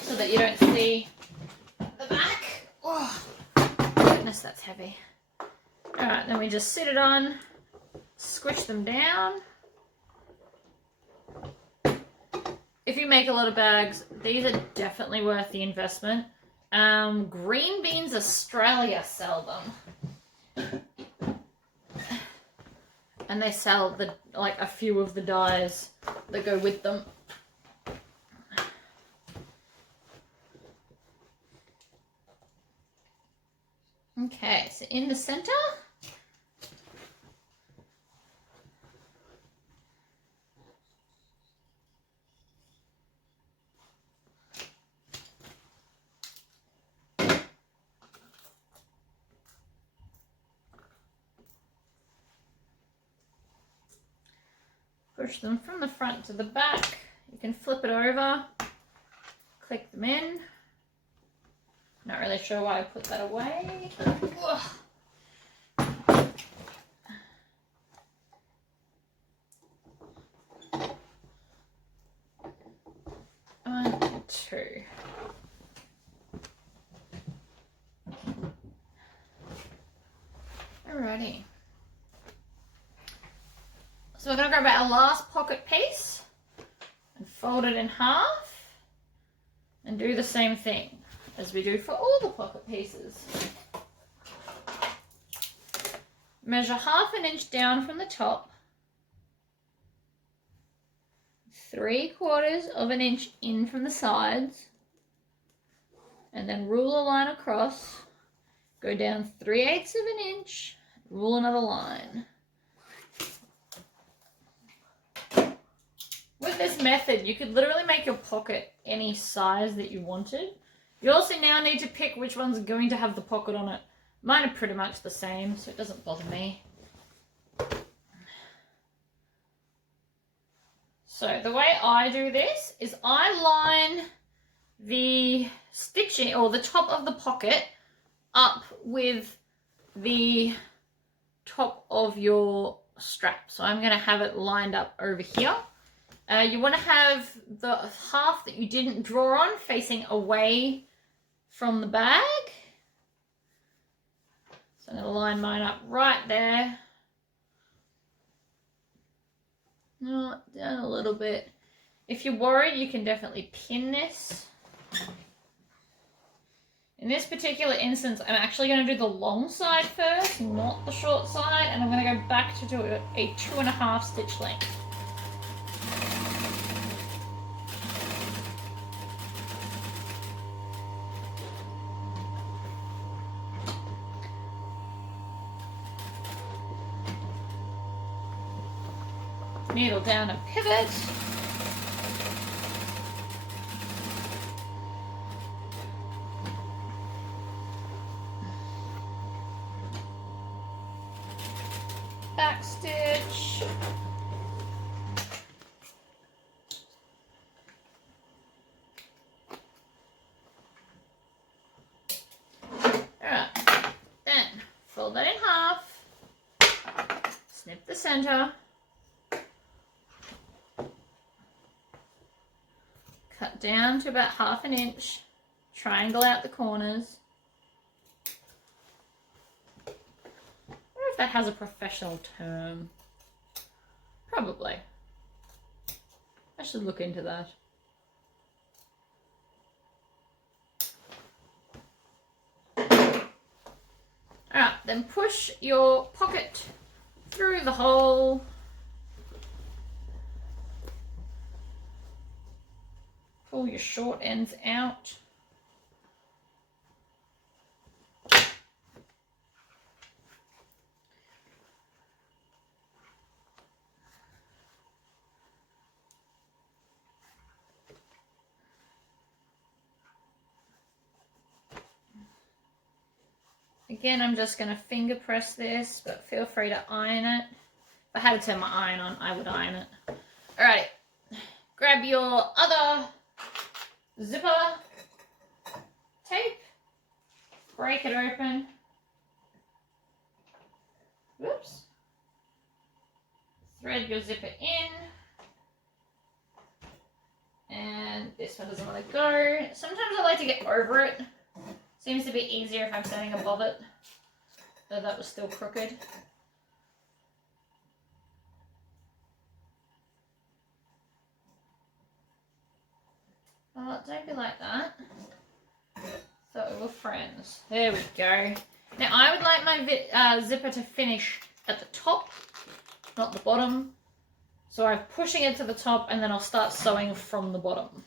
so that you don't see the back. Oh, goodness, that's heavy. All right, then we just sit it on. Squish them down. If you make a lot of bags, these are definitely worth the investment. Green Beans Australia sell them. And they sell like a few of the dyes that go with them. Okay, so in the center, push them from the front to the back. You can flip it over, click them in. Not really sure why I put that away. Ugh. 1, 2. Alrighty. So we're going to grab our last pocket piece and fold it in half and do the same thing as we do for all the pocket pieces. Measure 1/2 inch down from the top, 3/4 inch in from the sides, and then rule a line across, go down 3/8 inch, rule another line. With this method, you could literally make your pocket any size that you wanted. You also now need to pick which one's going to have the pocket on it. Mine are pretty much the same, so it doesn't bother me. So the way I do this is I line the stitching or the top of the pocket up with the top of your strap. So I'm going to have it lined up over here. You want to have the half that you didn't draw on facing away from the bag. So I'm going to line mine up right there. Down a little bit. If you're worried, you can definitely pin this. In this particular instance, I'm actually going to do the long side first, not the short side, and I'm going to go back to do a 2.5 stitch length. Needle down and pivot. Back stitch. Alright, then fold that in half, snip the center, cut down to about 1/2 inch, triangle out the corners. I wonder if that has a professional term. Probably. I should look into that. Alright, then push your pocket through the hole. Pull your short ends out. Again, I'm just going to finger press this, but feel free to iron it. If I had to turn my iron on, I would iron it. Alright, grab your other zipper tape, break it open. Whoops. Thread your zipper in. And this one doesn't want to go. Sometimes I like to get over it. Seems to be easier if I'm standing above it, though that was still crooked. Oh, don't be like that. Thought we were friends. There we go. Now I would like my zipper to finish at the top, not the bottom. So I'm pushing it to the top and then I'll start sewing from the bottom.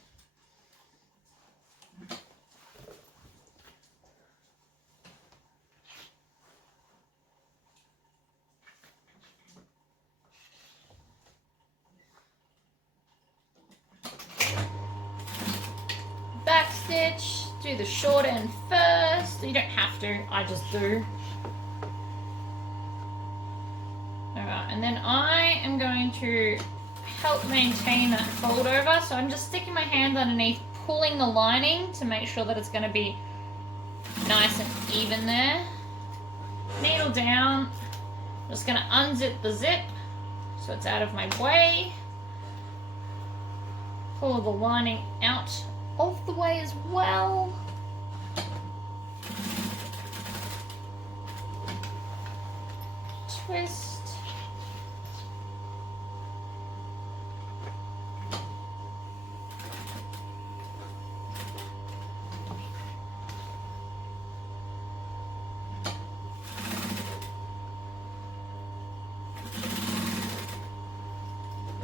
stitch, do the short end first. You don't have to, I just do. Alright, and then I am going to help maintain that fold over. So I'm just sticking my hand underneath, pulling the lining to make sure that it's going to be nice and even there. Needle down. Just going to unzip the zip so it's out of my way. Pull the lining out of the way as well. Twist.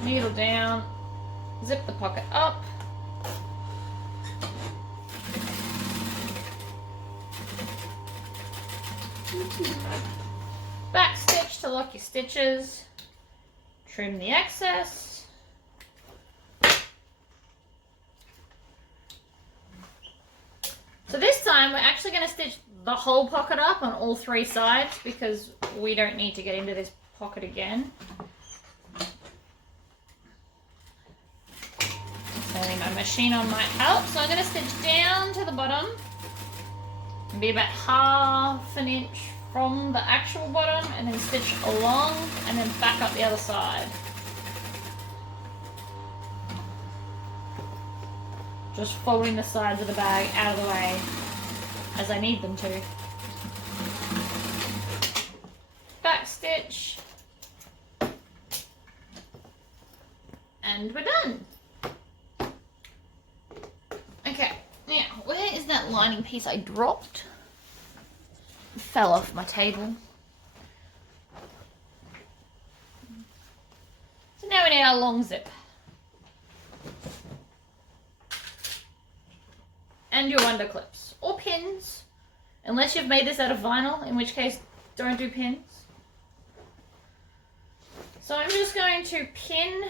Needle down, zip the pocket up. Back stitch to lock your stitches. Trim the excess. So this time we're actually going to stitch the whole pocket up on all three sides because we don't need to get into this pocket again. Turning my machine on might help. So I'm going to stitch down to the bottom and be about ½ an inch from the actual bottom, and then stitch along and then back up the other side. Just folding the sides of the bag out of the way as I need them to. Back stitch. And we're done. Okay, now where is that lining piece I dropped? It fell off my table. So now we need our long zip. And your under clips or pins, unless you've made this out of vinyl, in which case don't do pins. So I'm just going to pin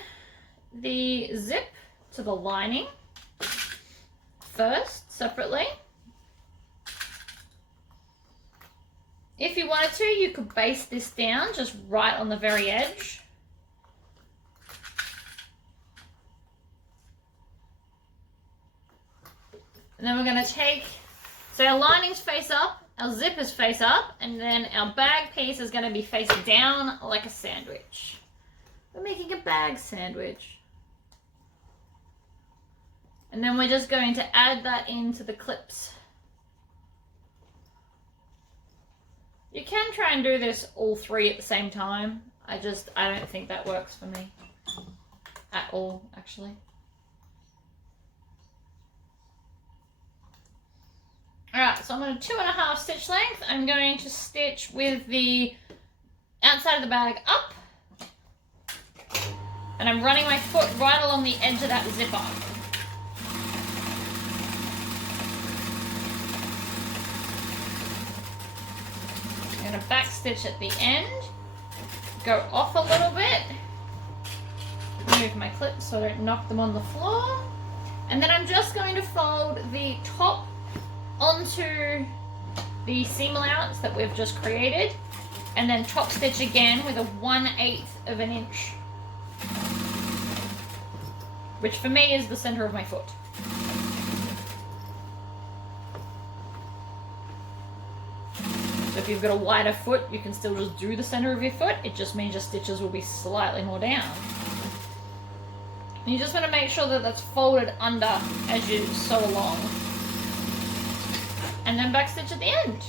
the zip to the lining first, separately. If you wanted to, you could base this down just right on the very edge. And then we're going to take, so our linings face up, our zip is face up, and then our bag piece is going to be face down like a sandwich. We're making a bag sandwich. And then we're just going to add that into the clips. You can try and do this all three at the same time. I don't think that works for me at all, actually. Alright, so I'm on a 2.5 stitch length. I'm going to stitch with the outside of the bag up. And I'm running my foot right along the edge of that zipper. I'm going to back stitch at the end, go off a little bit, move my clips so I don't knock them on the floor, and then I'm just going to fold the top onto the seam allowance that we've just created, and then top stitch again with a 1/8 of an inch, which for me is the center of my foot. So if you've got a wider foot, you can still just do the center of your foot. It just means your stitches will be slightly more down. And you just want to make sure that that's folded under as you sew along. And then back stitch at the end.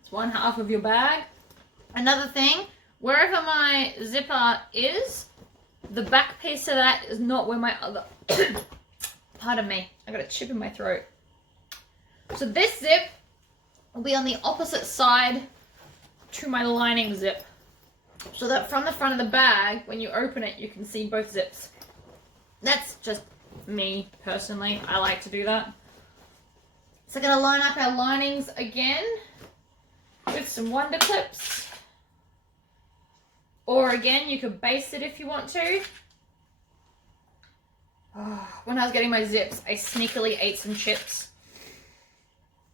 It's 1/2 of your bag. Another thing, wherever my zipper is, the back piece of that is not where my other, pardon me, I got a chip in my throat. So this zip will be on the opposite side to my lining zip. So that from the front of the bag, when you open it, you can see both zips. That's just me, personally. I like to do that. So I'm going to line up our linings again with some wonder clips. Or again, you could baste it if you want to. Oh, when I was getting my zips, I sneakily ate some chips.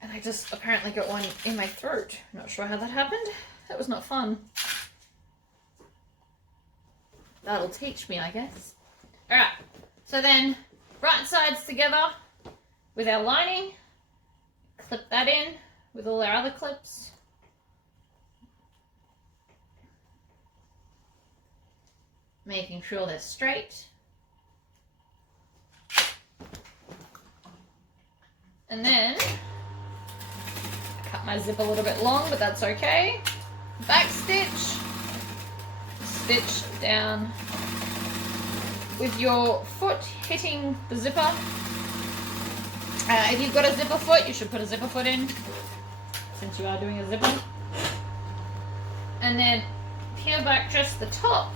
And I just apparently got one in my throat. Not sure how that happened. That was not fun. That'll teach me, I guess. Alright, so then right sides together with our lining. Clip that in with all our other clips. Making sure they're straight. And then, cut my zip a little bit long, but that's okay. Back stitch, stitch down with your foot hitting the zipper. If you've got a zipper foot, you should put a zipper foot in, since you are doing a zipper. And then peel back just the top,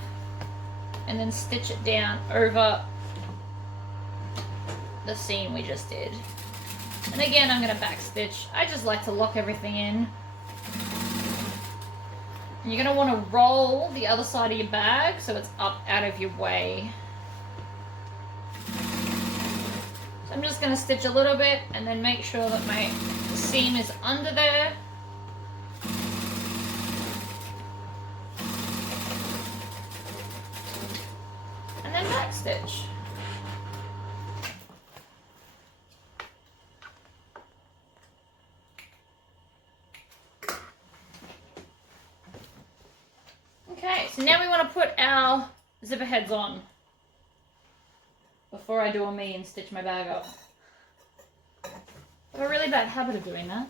and then stitch it down over the seam we just did. And again, I'm going to back stitch. I just like to lock everything in. And you're going to want to roll the other side of your bag so it's up out of your way. So I'm just going to stitch a little bit and then make sure that my seam is under there. And then back stitch. Okay, so now we want to put our zipper heads on before I do a me and stitch my bag up. I have a really bad habit of doing that.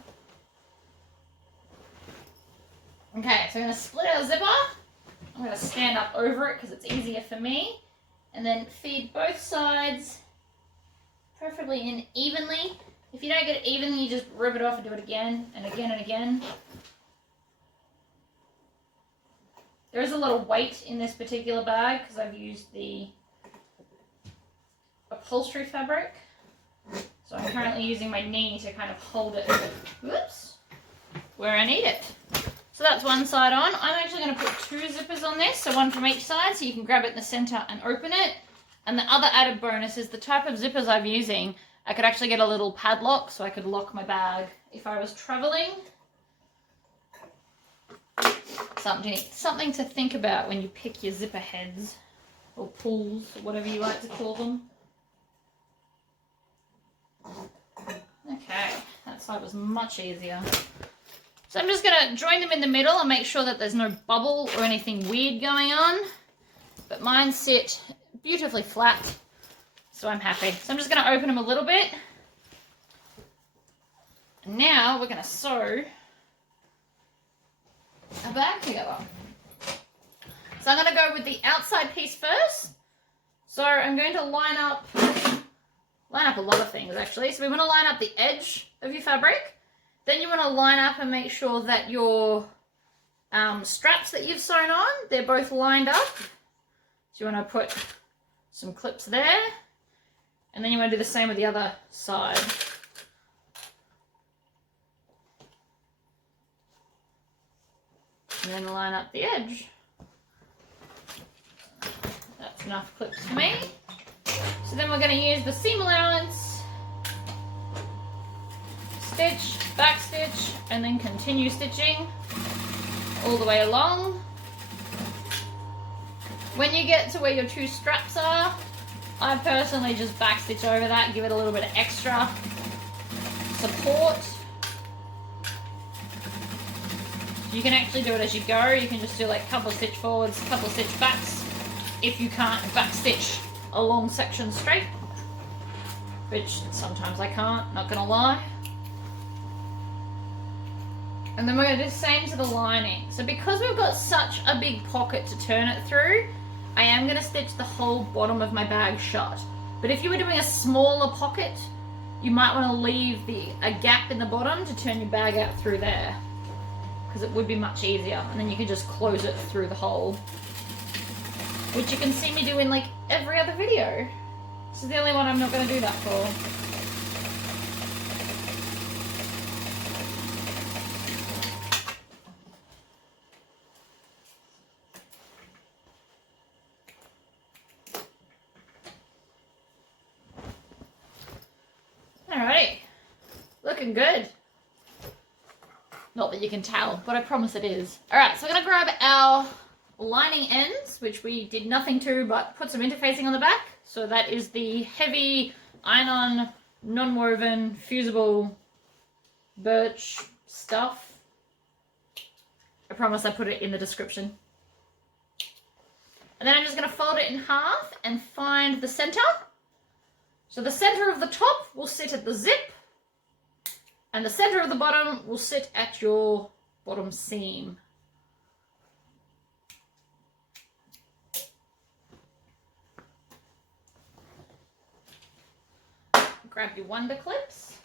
Okay, so I'm going to split our zipper. I'm going to stand up over it because it's easier for me. And then feed both sides, preferably in evenly. If you don't get it evenly, you just rip it off and do it again and again and again. There is a lot of weight in this particular bag because I've used the upholstery fabric. So I'm currently using my knee to kind of hold it, whoops, where I need it. So that's one side on. I'm actually going to put two zippers on this, so one from each side, so you can grab it in the center and open it. And the other added bonus is the type of zippers I'm using, I could actually get a little padlock so I could lock my bag if I was traveling. Something to think about when you pick your zipper heads or pulls or whatever you like to call them. Okay, that side was much easier. So I'm just going to join them in the middle and make sure that there's no bubble or anything weird going on. But mine sit beautifully flat, so I'm happy. So I'm just going to open them a little bit. And now we're going to sew a bag together. So I'm going to go with the outside piece first. So I'm going to line up a lot of things actually. So we want to line up the edge of your fabric. Then you want to line up and make sure that your straps that you've sewn on, they're both lined up. So you want to put some clips there. And then you want to do the same with the other side. And then line up the edge. That's enough clips for me. So then we're going to use the seam allowance, stitch, back stitch, and then continue stitching all the way along. When you get to where your two straps are, I personally just back stitch over that, give it a little bit of extra support. You can actually do it as you go. You can just do like a couple of stitch forwards, a couple of stitch backs if you can't back stitch a long section straight, which sometimes I can't, not gonna lie. And then we're going to do the same to the lining. So because we've got such a big pocket to turn it through, I am going to stitch the whole bottom of my bag shut. But if you were doing a smaller pocket, you might want to leave a gap in the bottom to turn your bag out through there, because it would be much easier, and then you can just close it through the hole, which you can see me do in like every other video. This is the only one I'm not going to do that for. looking good. Not that you can tell, but I promise it is. All right, so we're gonna grab our lining ends, which we did nothing to but put some interfacing on the back. So that is the heavy iron-on, non-woven, fusible Birch stuff. I promise I put it in the description. And then I'm just going to fold it in half and find the center. So the center of the top will sit at the zip, and the center of the bottom will sit at your bottom seam. Grab your wonder clips.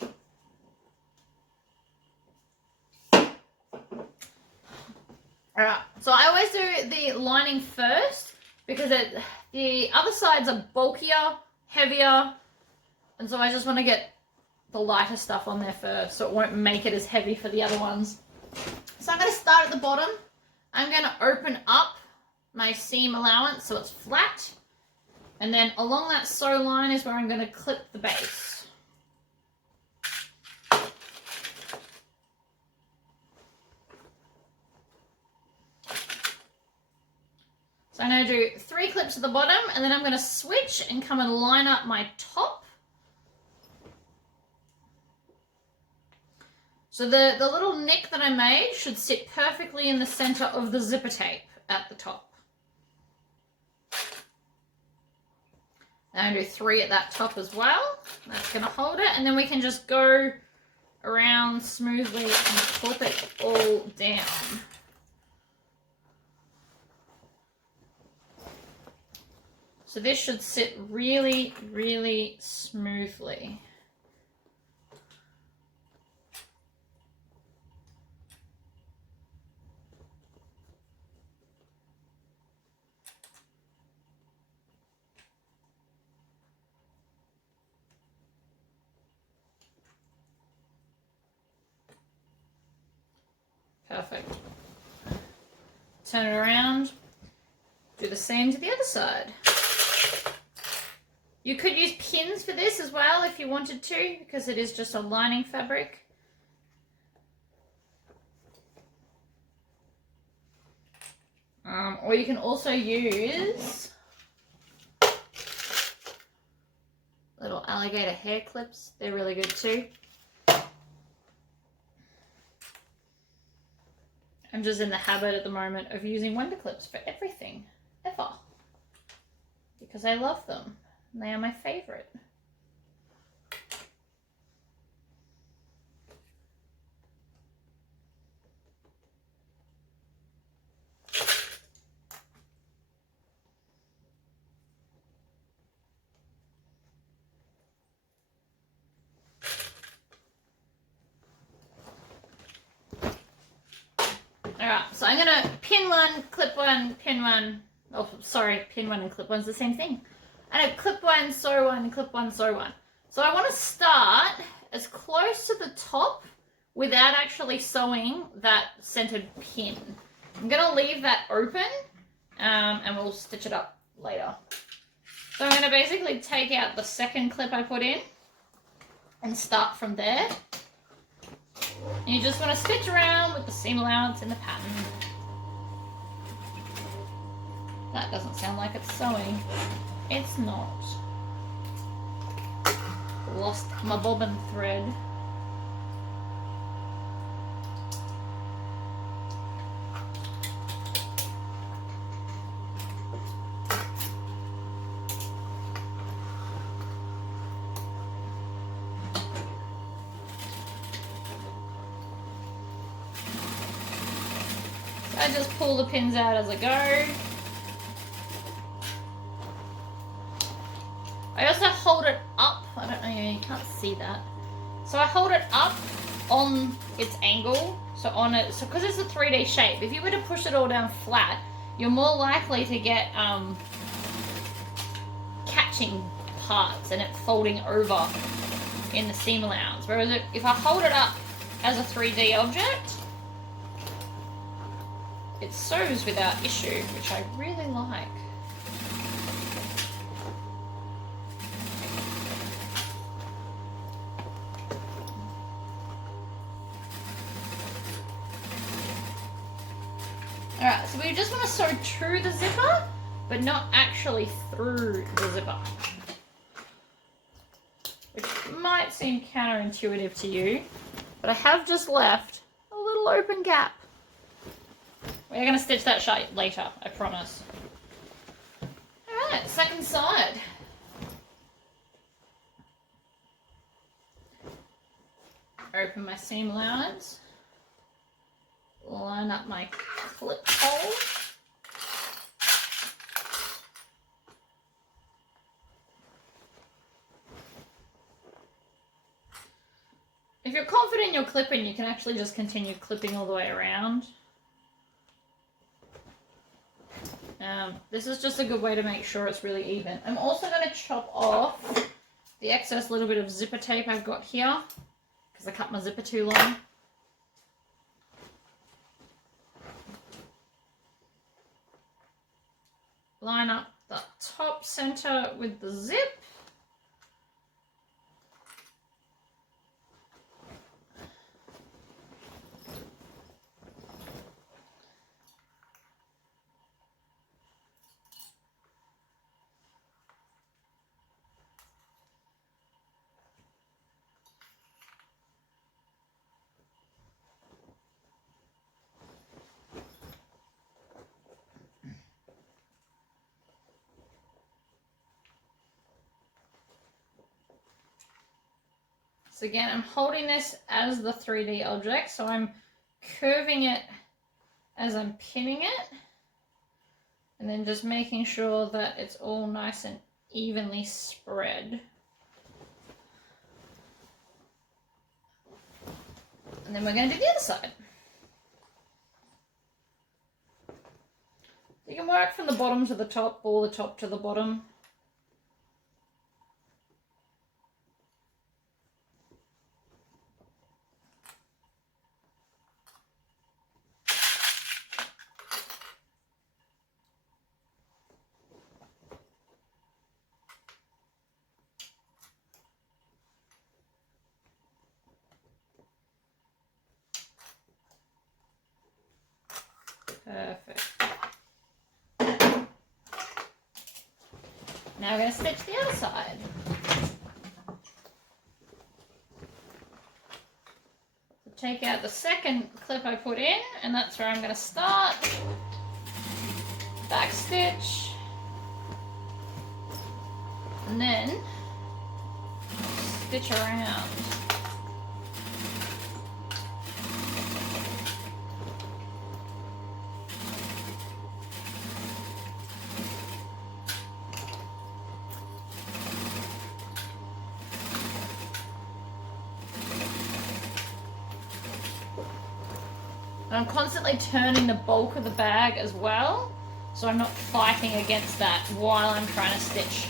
Alright, so I always do the lining first because the other sides are bulkier, heavier, and so I just want to get the lighter stuff on there first so it won't make it as heavy for the other ones. So I'm going to start at the bottom. I'm going to open up my seam allowance so it's flat, and then along that sew line is where I'm going to clip the base. So I'm going to do 3 clips at the bottom, and then I'm going to switch and come and line up my top. So the little nick that I made should sit perfectly in the center of the zipper tape at the top. And I'm going to do 3 at that top as well. That's going to hold it, and then we can just go around smoothly and clip it all down. So this should sit really, really smoothly. Perfect. Turn it around. Do the same to the other side. You could use pins for this as well if you wanted to, because it is just a lining fabric. Or you can also use little alligator hair clips. They're really good too. I'm just in the habit at the moment of using wonder clips for everything, ever. Because I love them. They are my favorite. Alright, so I'm going to pin one, clip one, pin one. Oh, sorry, pin one and clip one's the same thing. And I clip one, sew one, clip one, sew one. So I want to start as close to the top without actually sewing that centered pin. I'm going to leave that open and we'll stitch it up later. So I'm going to basically take out the second clip I put in and start from there. And you just want to stitch around with the seam allowance in the pattern. That doesn't sound like it's sewing. It's not. Lost my bobbin thread. So I just pull the pins out as I go. I also hold it up. I don't know, you can't see that. So I hold it up on its angle. So on it, so because it's a 3D shape, if you were to push it all down flat, you're more likely to get catching parts and it folding over in the seam allowance. Whereas if I hold it up as a 3D object, it sews without issue, which I really like. So we just want to sew to the zipper, but not actually through the zipper. Which might seem counterintuitive to you, but I have just left a little open gap. We're going to stitch that shut later, I promise. Alright, second side. Open my seam allowance. Line up my clip hole. If you're confident in your clipping, you can actually just continue clipping all the way around. This is just a good way to make sure it's really even. I'm also going to chop off the excess little bit of zipper tape I've got here because I cut my zipper too long. Line up the top center with the zip. So again, I'm holding this as the 3D object, so I'm curving it as I'm pinning it, and then just making sure that it's all nice and evenly spread. And then we're going to do the other side. You can work from the bottom to the top or the top to the bottom. Perfect. Now we're going to stitch the other side. Take out the second clip I put in, and that's where I'm going to start. Back stitch. And then stitch around. I'm constantly turning the bulk of the bag as well, so I'm not fighting against that while I'm trying to stitch.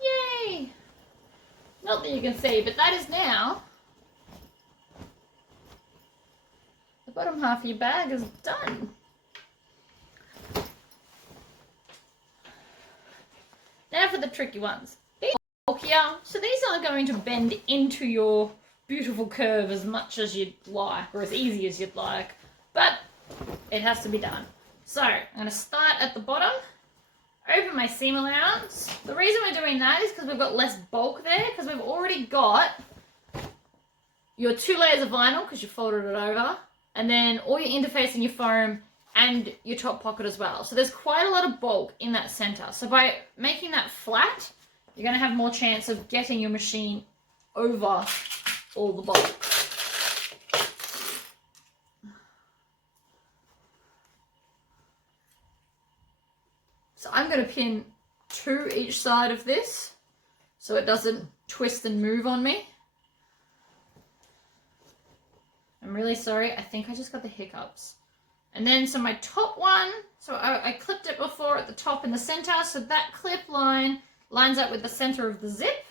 Yay! Not that you can see, but that is now the bottom half of your bag is done. Now for the tricky ones. These are bulkier, so these aren't going to bend into your beautiful curve as much as you'd like, or as easy as you'd like, but it has to be done. So I'm going to start at the bottom, open my seam allowance. The reason we're doing that is because we've got less bulk there, because we've already got your 2 layers of vinyl, because you folded it over, and then all your interface and your foam and your top pocket as well. So there's quite a lot of bulk in that center. So by making that flat, you're going to have more chance of getting your machine over all the bulk. So I'm going to pin 2 each side of this so it doesn't twist and move on me. I'm really sorry, I think I just got the hiccups. And then, so my top one, so I clipped it before at the top in the center, so that clip line lines up with the center of the zip.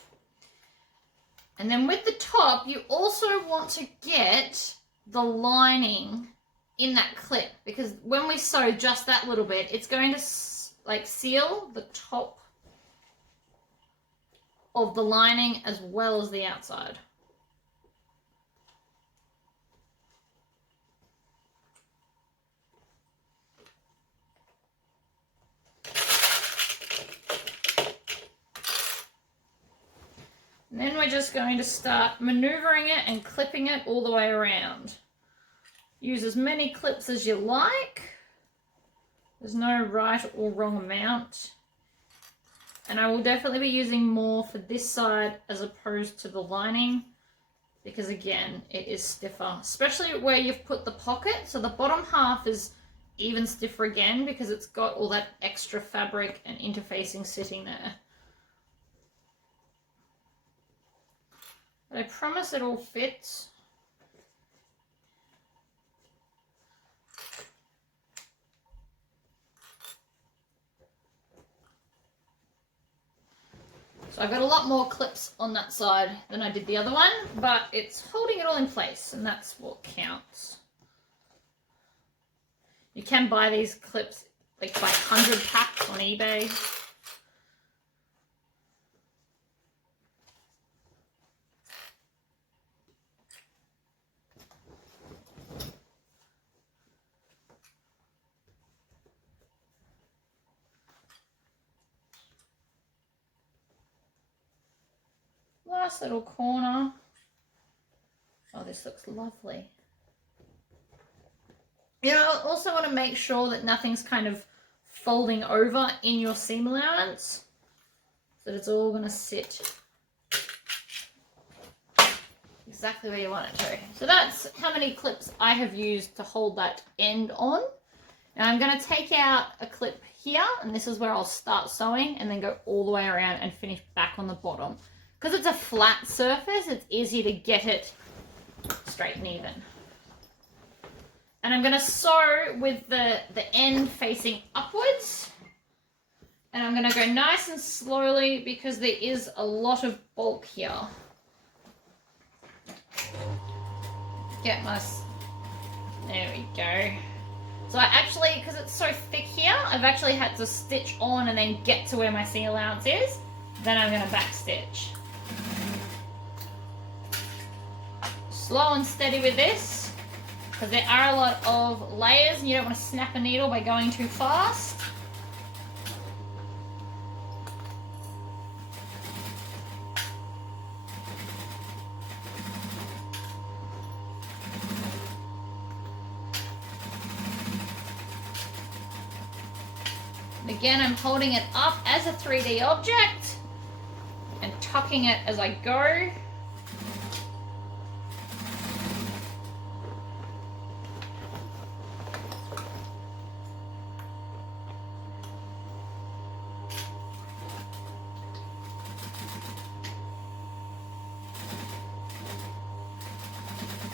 And then with the top, you also want to get the lining in that clip, because when we sew just that little bit, it's going to like seal the top of the lining as well as the outside. And then we're just going to start maneuvering it and clipping it all the way around. Use as many clips as you like. There's no right or wrong amount. And I will definitely be using more for this side as opposed to the lining, because again, it is stiffer, especially where you've put the pocket. So the bottom half is even stiffer again because it's got all that extra fabric and interfacing sitting there. But I promise it all fits. So I've got a lot more clips on that side than I did the other one, but it's holding it all in place, and that's what counts. You can buy these clips like by 100 packs on eBay. Last little corner. Oh, this looks lovely. You know, I also want to make sure that nothing's kind of folding over in your seam allowance, so that it's all going to sit exactly where you want it to. So that's how many clips I have used to hold that end on. Now I'm going to take out a clip here, and this is where I'll start sewing and then go all the way around and finish back on the bottom. Because it's a flat surface, it's easy to get it straight and even. And I'm going to sew with the end facing upwards. And I'm going to go nice and slowly because there is a lot of bulk here. Get my... There we go. So I actually, because it's so thick here, I've actually had to stitch on and then get to where my seam allowance is. Then I'm going to back stitch. Slow and steady with this, because there are a lot of layers and you don't want to snap a needle by going too fast. And again, I'm holding it up as a 3D object and tucking it as I go.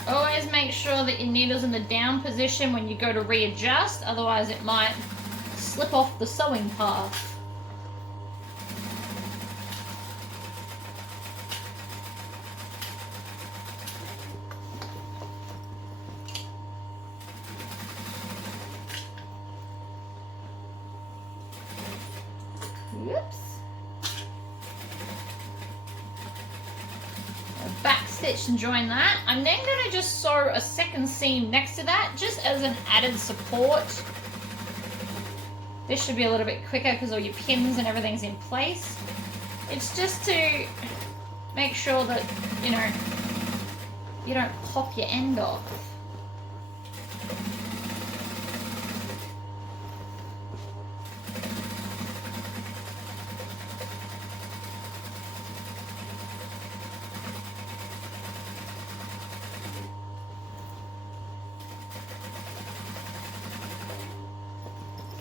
Always make sure that your needle's in the down position when you go to readjust, otherwise it might slip off the sewing path. Whoops. Back stitch and join that. I'm then going to just sew a second seam next to that just as an added support. This should be a little bit quicker because all your pins and everything's in place. It's just to make sure that, you know, you don't pop your end off.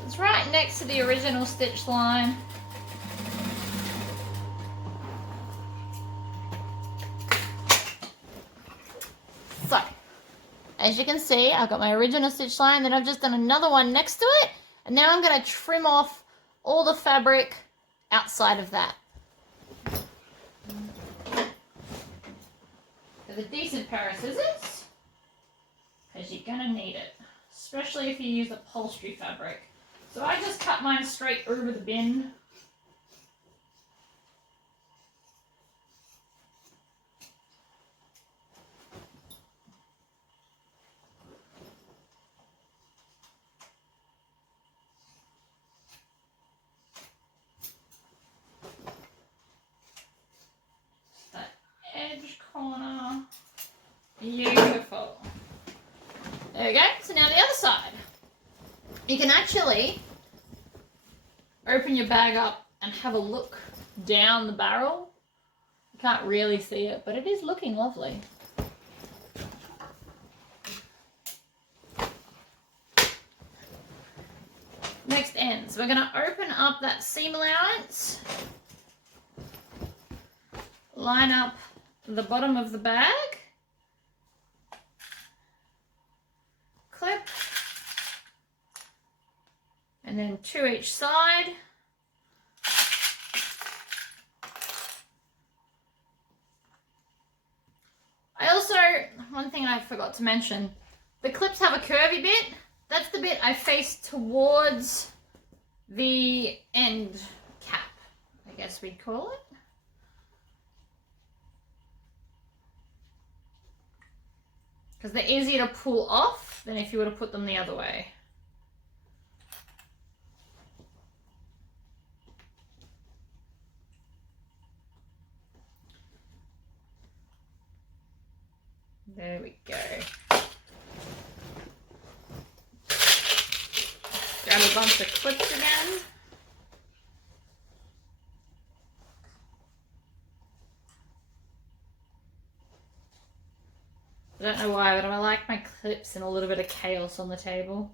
It's right next to the original stitch line. So, as you can see, I've got my original stitch line, then I've just done another one next to it, and now I'm going to trim off all the fabric outside of that. With a decent pair of scissors. because you're going to need it, especially if you use upholstery fabric. So I just cut mine straight over the bin. That edge corner. Beautiful. There we go. So now the other side. You can actually open your bag up and have a look down the barrel. You can't really see it, but it is looking lovely. Next ends, we're going to open up that seam allowance, line up the bottom of the bag, clip, and then 2 each side. I also, one thing I forgot to mention, the clips have a curvy bit. That's the bit I face towards the end cap, I guess we'd call it. Because they're easier to pull off than if you were to put them the other way. There we go. Grab a bunch of clips again. I don't know why, but I like my clips and a little bit of chaos on the table.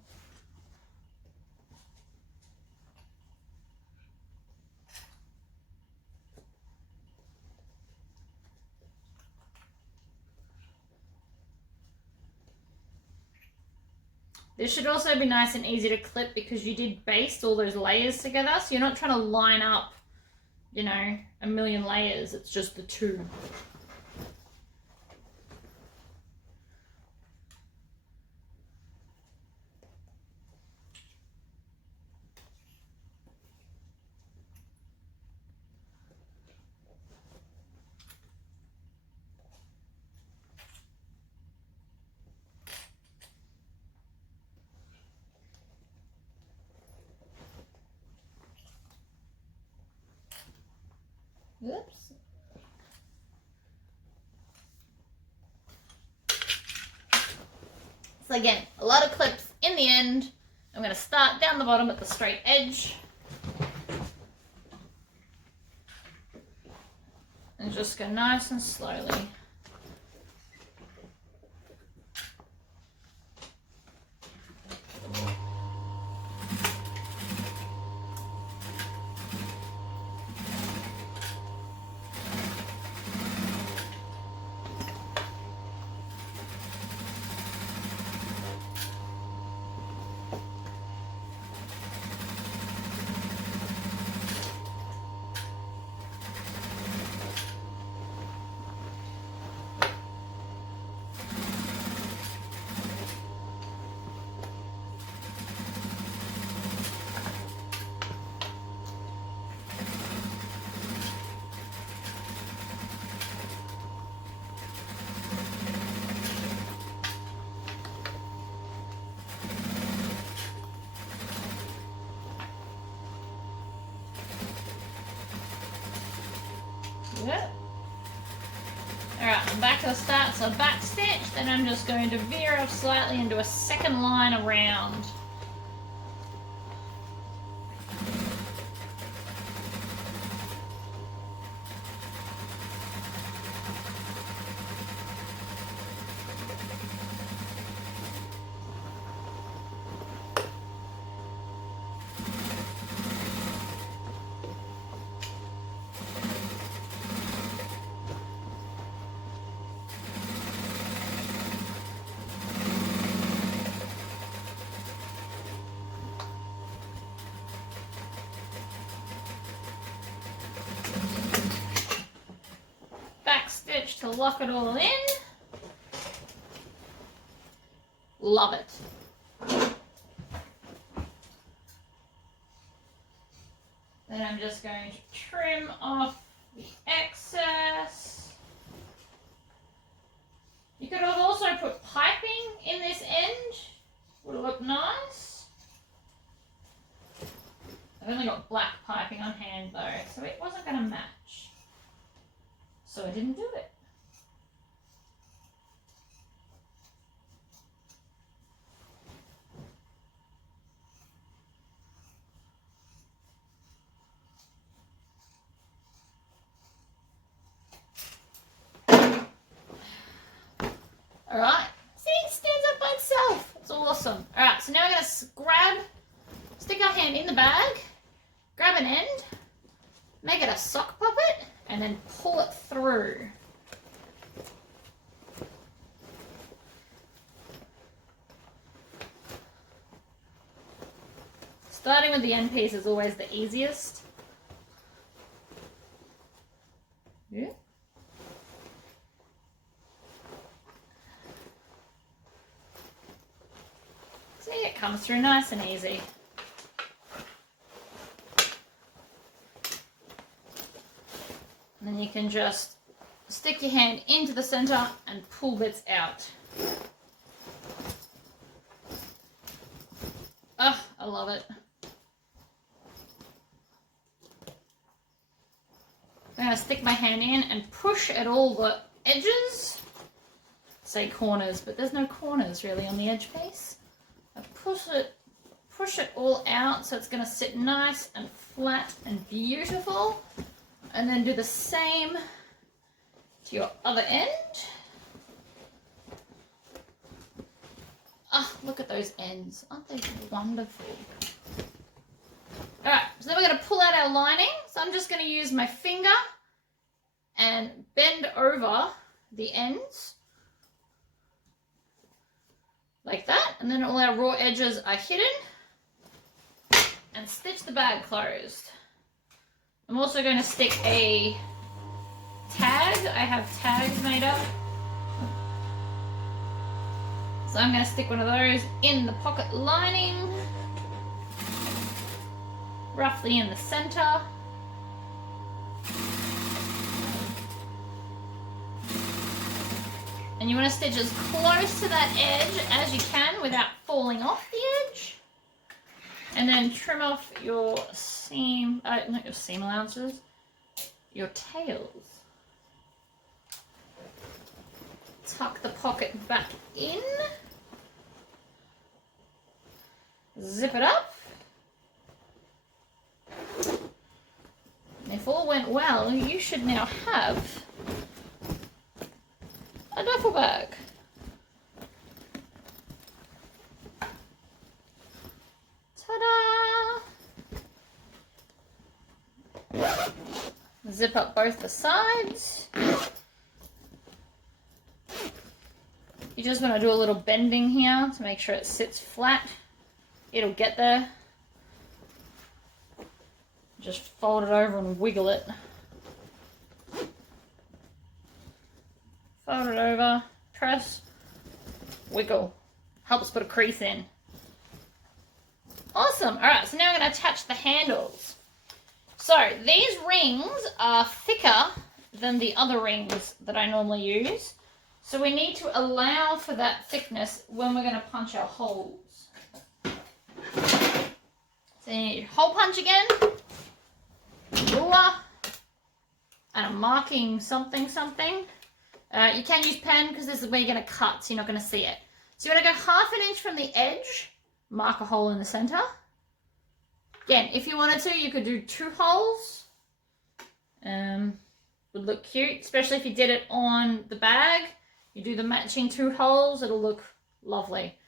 This should also be nice and easy to clip because you did baste all those layers together, so you're not trying to line up, you know, a million layers. It's just the two. Oops. So again, a lot of clips in the end. I'm going to start down the bottom at the straight edge. And just go nice and slowly. Yep. Alright, I'm back to the start, so back stitch, then I'm just going to veer off slightly and do a second line around. To lock it all in. Love it. Then I'm just going to trim off the excess. You could have also put piping in this end. Would have looked nice. I've only got black piping on hand though, so it wasn't going to match. So I didn't do it. Alright, see, it stands up by itself. It's awesome. Alright, so now we're going to stick our hand in the bag, grab an end, make it a sock puppet, and then pull it through. Starting with the end piece is always the easiest. Yeah. See, it comes through nice and easy. And then you can just stick your hand into the center and pull bits out. Oh, I love it. I'm going to stick my hand in and push at all the edges. Say corners, but there's no corners really on the edge piece. I push it all out so it's going to sit nice and flat and beautiful. And then do the same to your other end. Ah, look at those ends. Aren't they wonderful? Alright, so then we're going to pull out our lining. So I'm just going to use my finger and bend over the ends. Like that. And then all our raw edges are hidden. And stitch the bag closed. I'm also going to stick a tag. I have tags made up. So I'm going to stick one of those in the pocket lining. Roughly in the center. And you want to stitch as close to that edge as you can without falling off the edge. And then trim off your seam, not your seam allowances, your tails. Tuck the pocket back in. Zip it up. And if all went well, you should now have a duffel bag. Ta-da! Zip up both the sides. You just want to do a little bending here to make sure it sits flat. It'll get there. Just fold it over and wiggle it. Fold it over, press, wiggle. Helps put a crease in. Awesome. Alright, so now I'm going to attach the handles. So these rings are thicker than the other rings that I normally use. So we need to allow for that thickness when we're going to punch our holes. So you need hole punch again. Ruler. And I'm marking something. You can use pen because this is where you're going to cut, so you're not going to see it. So you want to go 1/2 inch from the edge, mark a hole in the center. Again, if you wanted to, you could do 2 holes. Would look cute, especially if you did it on the bag. You do the matching 2 holes, it'll look lovely.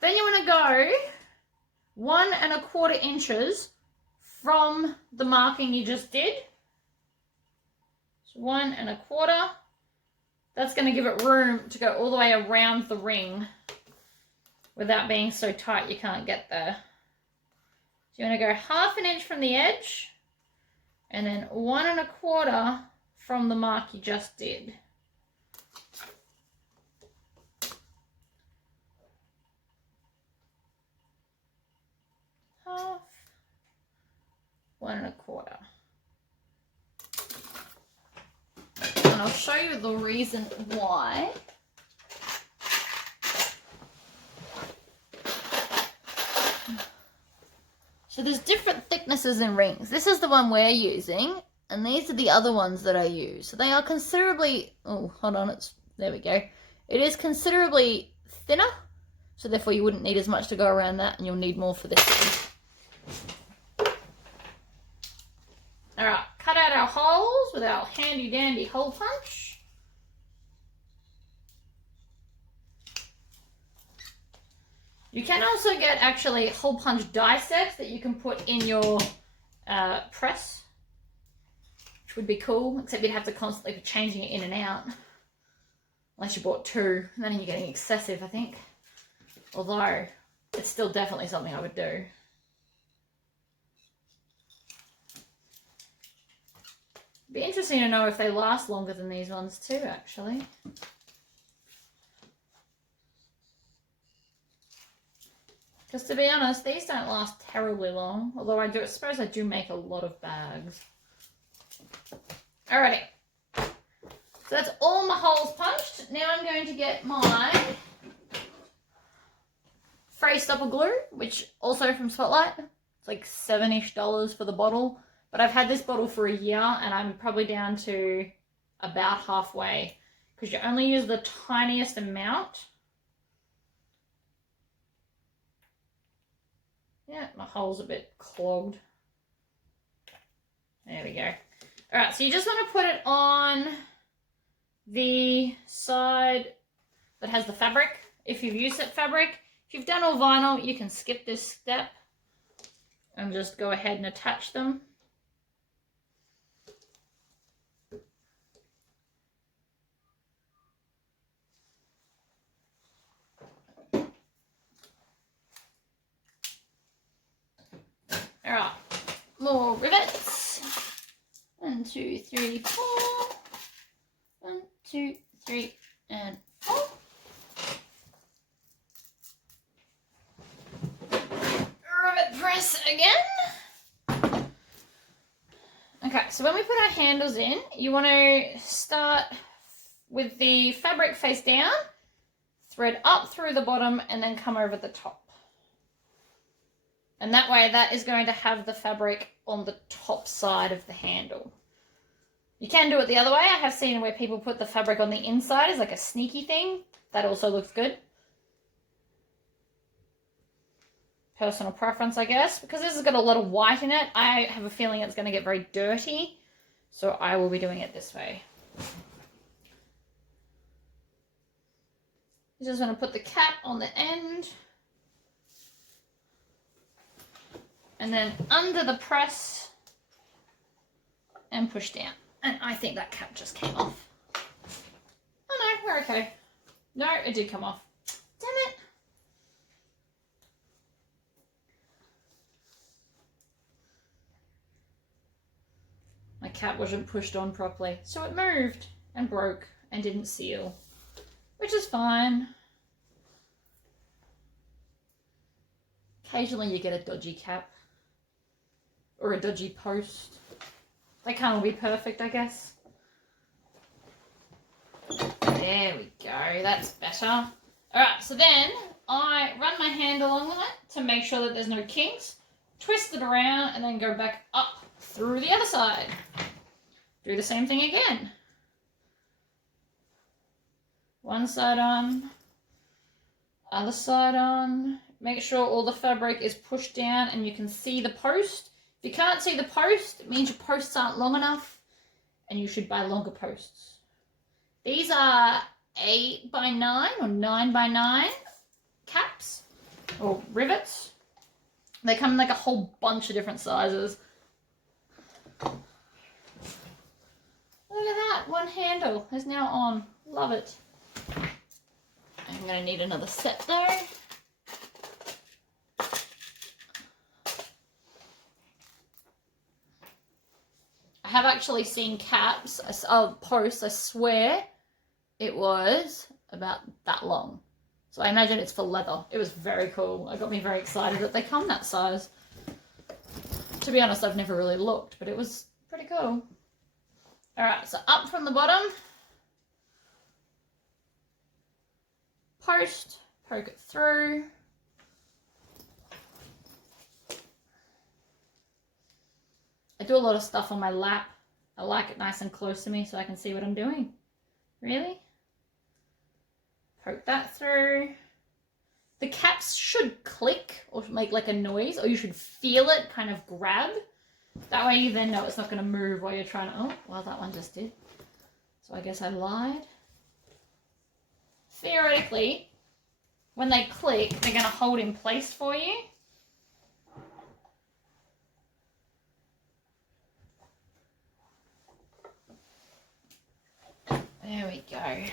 Then you want to go 1 1/4 inches from the marking you just did. So 1 1/4. That's going to give it room to go all the way around the ring without being so tight you can't get there. So you want to go 1/2 inch from the edge and then 1 1/4 from the mark you just did. 1.5, 1.25. And I'll show you the reason why. So there's different thicknesses in rings. This is the one we're using, and these are the other ones that I use. So they are considerably, oh, hold on, there we go. It is considerably thinner, so therefore you wouldn't need as much to go around that, and you'll need more for this one. All right, cut out our holes with our handy dandy hole punch. You can also get actually hole punch die sets that you can put in your press, which would be cool, except you'd have to constantly be changing it in and out. Unless you bought two, and then you're getting excessive, I think. Although, it's still definitely something I would do. It'd be interesting to know if they last longer than these ones too, actually. Because to be honest, these don't last terribly long. Although I suppose I do make a lot of bags. Alrighty. So that's all my holes punched. Now I'm going to get my Frey stopper glue, which also from Spotloght. It's like $7-ish for the bottle. But I've had this bottle for a year and I'm probably down to about halfway. Because you only use the tiniest amount. Yeah, my hole's a bit clogged. There we go. Alright, so you just want to put it on the side that has the fabric. If you've used that fabric, if you've done all vinyl, you can skip this step and just go ahead and attach them. Alright, more rivets. 1, 2, 3, 4. 1, 2, 3, and 4. Rivet press again. Okay, so when we put our handles in, you want to start with the fabric face down, thread up through the bottom, and then come over the top. And that way, that is going to have the fabric on the top side of the handle. You can do it the other way. I have seen where people put the fabric on the inside as like a sneaky thing. That also looks good. Personal preference, I guess. Because this has got a lot of white in it, I have a feeling it's going to get very dirty. So I will be doing it this way. You just want to put the cap on the end. And then under the press and push down. And I think that cap just came off. Oh no, we're okay. No, it did come off. Damn it. My cap wasn't pushed on properly. So it moved and broke and didn't seal. Which is fine. Occasionally you get a dodgy cap. Or a dodgy post. They can't all be perfect, I guess. There we go. That's better. Alright, so then I run my hand along with it to make sure that there's no kinks. Twist it around and then go back up through the other side. Do the same thing again. One side on. Other side on. Make sure all the fabric is pushed down and you can see the post. If you can't see the post, it means your posts aren't long enough and you should buy longer posts. These are 8x9 or 9x9 caps or rivets. They come in like a whole bunch of different sizes. Look at that, one handle is now on. Love it. I'm going to need another set though. I have actually seen caps, posts, I swear it was about that long. So I imagine it's for leather. It was very cool. It got me very excited that they come that size. To be honest, I've never really looked, but it was pretty cool. Alright, so up from the bottom. Post, poke it through. I do a lot of stuff on my lap. I like it nice and close to me so I can see what I'm doing. Really? Poke that through. The caps should click or make like a noise, or you should feel it kind of grab. That way you then know it's not going to move while you're trying to... Oh, well, that one just did. So I guess I lied. Theoretically, when they click, they're going to hold in place for you. There we go.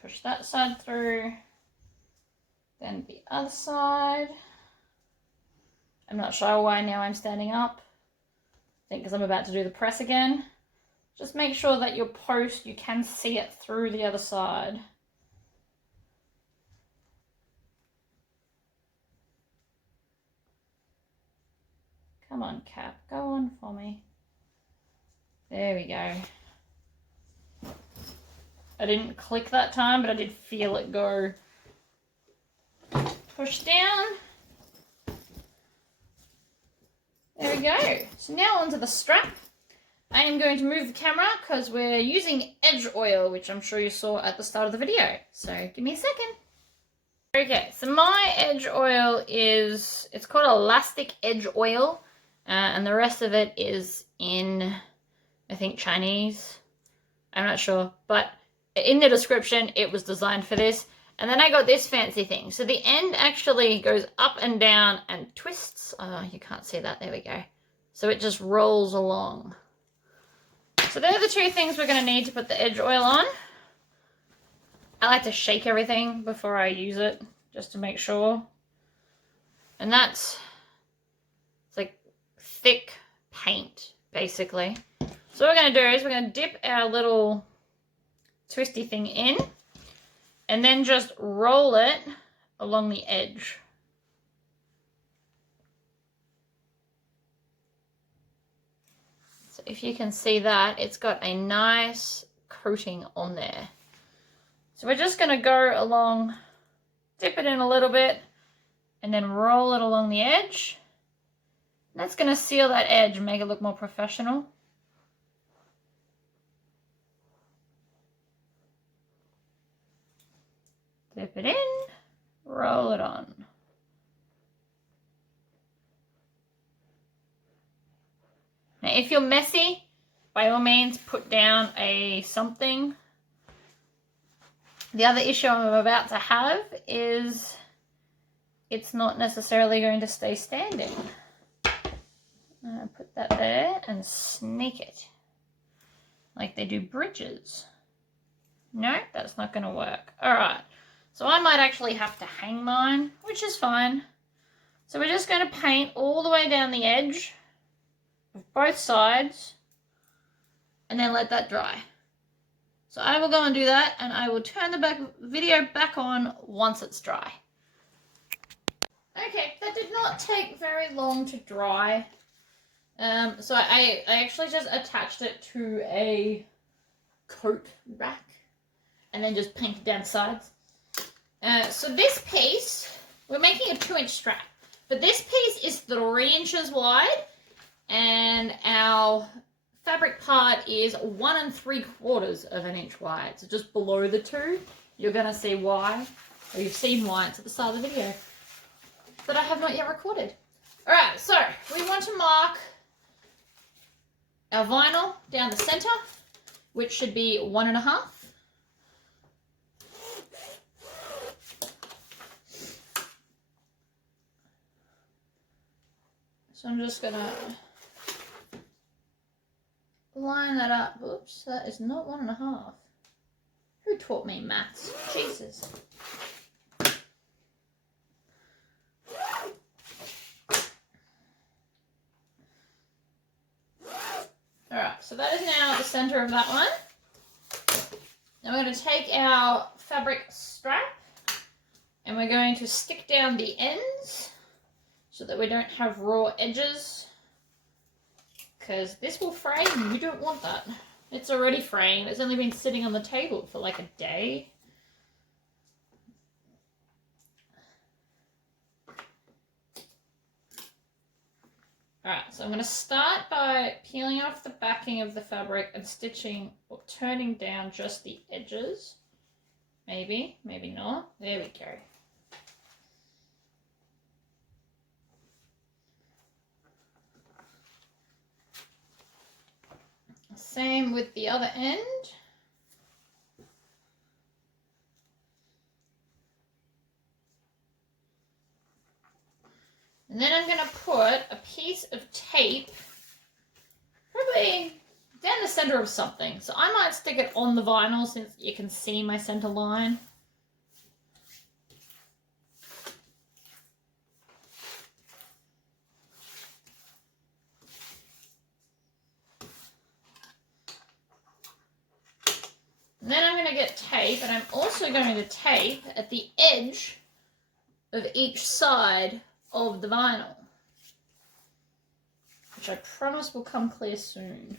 Push that side through, then the other side. I'm not sure why now I'm standing up. I think because I'm about to do the press again. Just make sure that your post, you can see it through the other side. Come on, Cap, go on for me. There we go. I didn't click that time, but I did feel it go. Push down. There we go. So now onto the strap. I am going to move the camera because we're using edge oil, which I'm sure you saw at the start of the video. So give me a second. Okay, so my edge oil is, it's called elastic edge oil, and the rest of it is in, I think, Chinese. I'm not sure, but in the description, it was designed for this. And then I got this fancy thing. So the end actually goes up and down and twists. Oh, you can't see that. There we go. So it just rolls along. So they're the two things we're going to need to put the edge oil on. I like to shake everything before I use it, just to make sure. And it's like thick paint, basically. So what we're going to do is we're going to dip our little twisty thing in and then just roll it along the edge. So if you can see that, it's got a nice coating on there. So we're just going to go along, dip it in a little bit, and then roll it along the edge. That's going to seal that edge and make it look more professional. Dip it in, roll it on. Now, if you're messy, by all means, put down a something. The other issue I'm about to have is it's not necessarily going to stay standing. Put that there and snake it like they do bridges. No, that's not going to work. All right. So I might actually have to hang mine, which is fine. So we're just going to paint all the way down the edge of both sides and then let that dry. So I will go and do that, and I will turn the video back on once it's dry. Okay, that did not take very long to dry. So I actually just attached it to a coat rack and then just painted down the sides. So this piece, we're making a 2-inch strap, but this piece is 3 inches wide, and our fabric part is 1 3/4 of an inch wide. So just below the two, you're gonna see why, or you've seen why. It's at the start of the video, but I have not yet recorded. All right, so we want to mark our vinyl down the center, which should be 1.5. So I'm just gonna line that up. Oops, that is not 1.5. Who taught me maths? Jesus. Alright, so that is now the center of that one. Now we're going to take our fabric strap, and we're going to stick down the ends so that we don't have raw edges, because this will fray and you don't want that. It's already fraying. It's only been sitting on the table for like a day. Alright, so I'm going to start by peeling off the backing of the fabric and stitching or turning down just the edges. Maybe, maybe not. There we go. Same with the other end. And then I'm going to put a piece of tape, probably down the center of something. So I might stick it on the vinyl since you can see my center line. And then I'm going to get tape, and I'm also going to tape at the edge of each side of the vinyl, which I promise will come clear soon.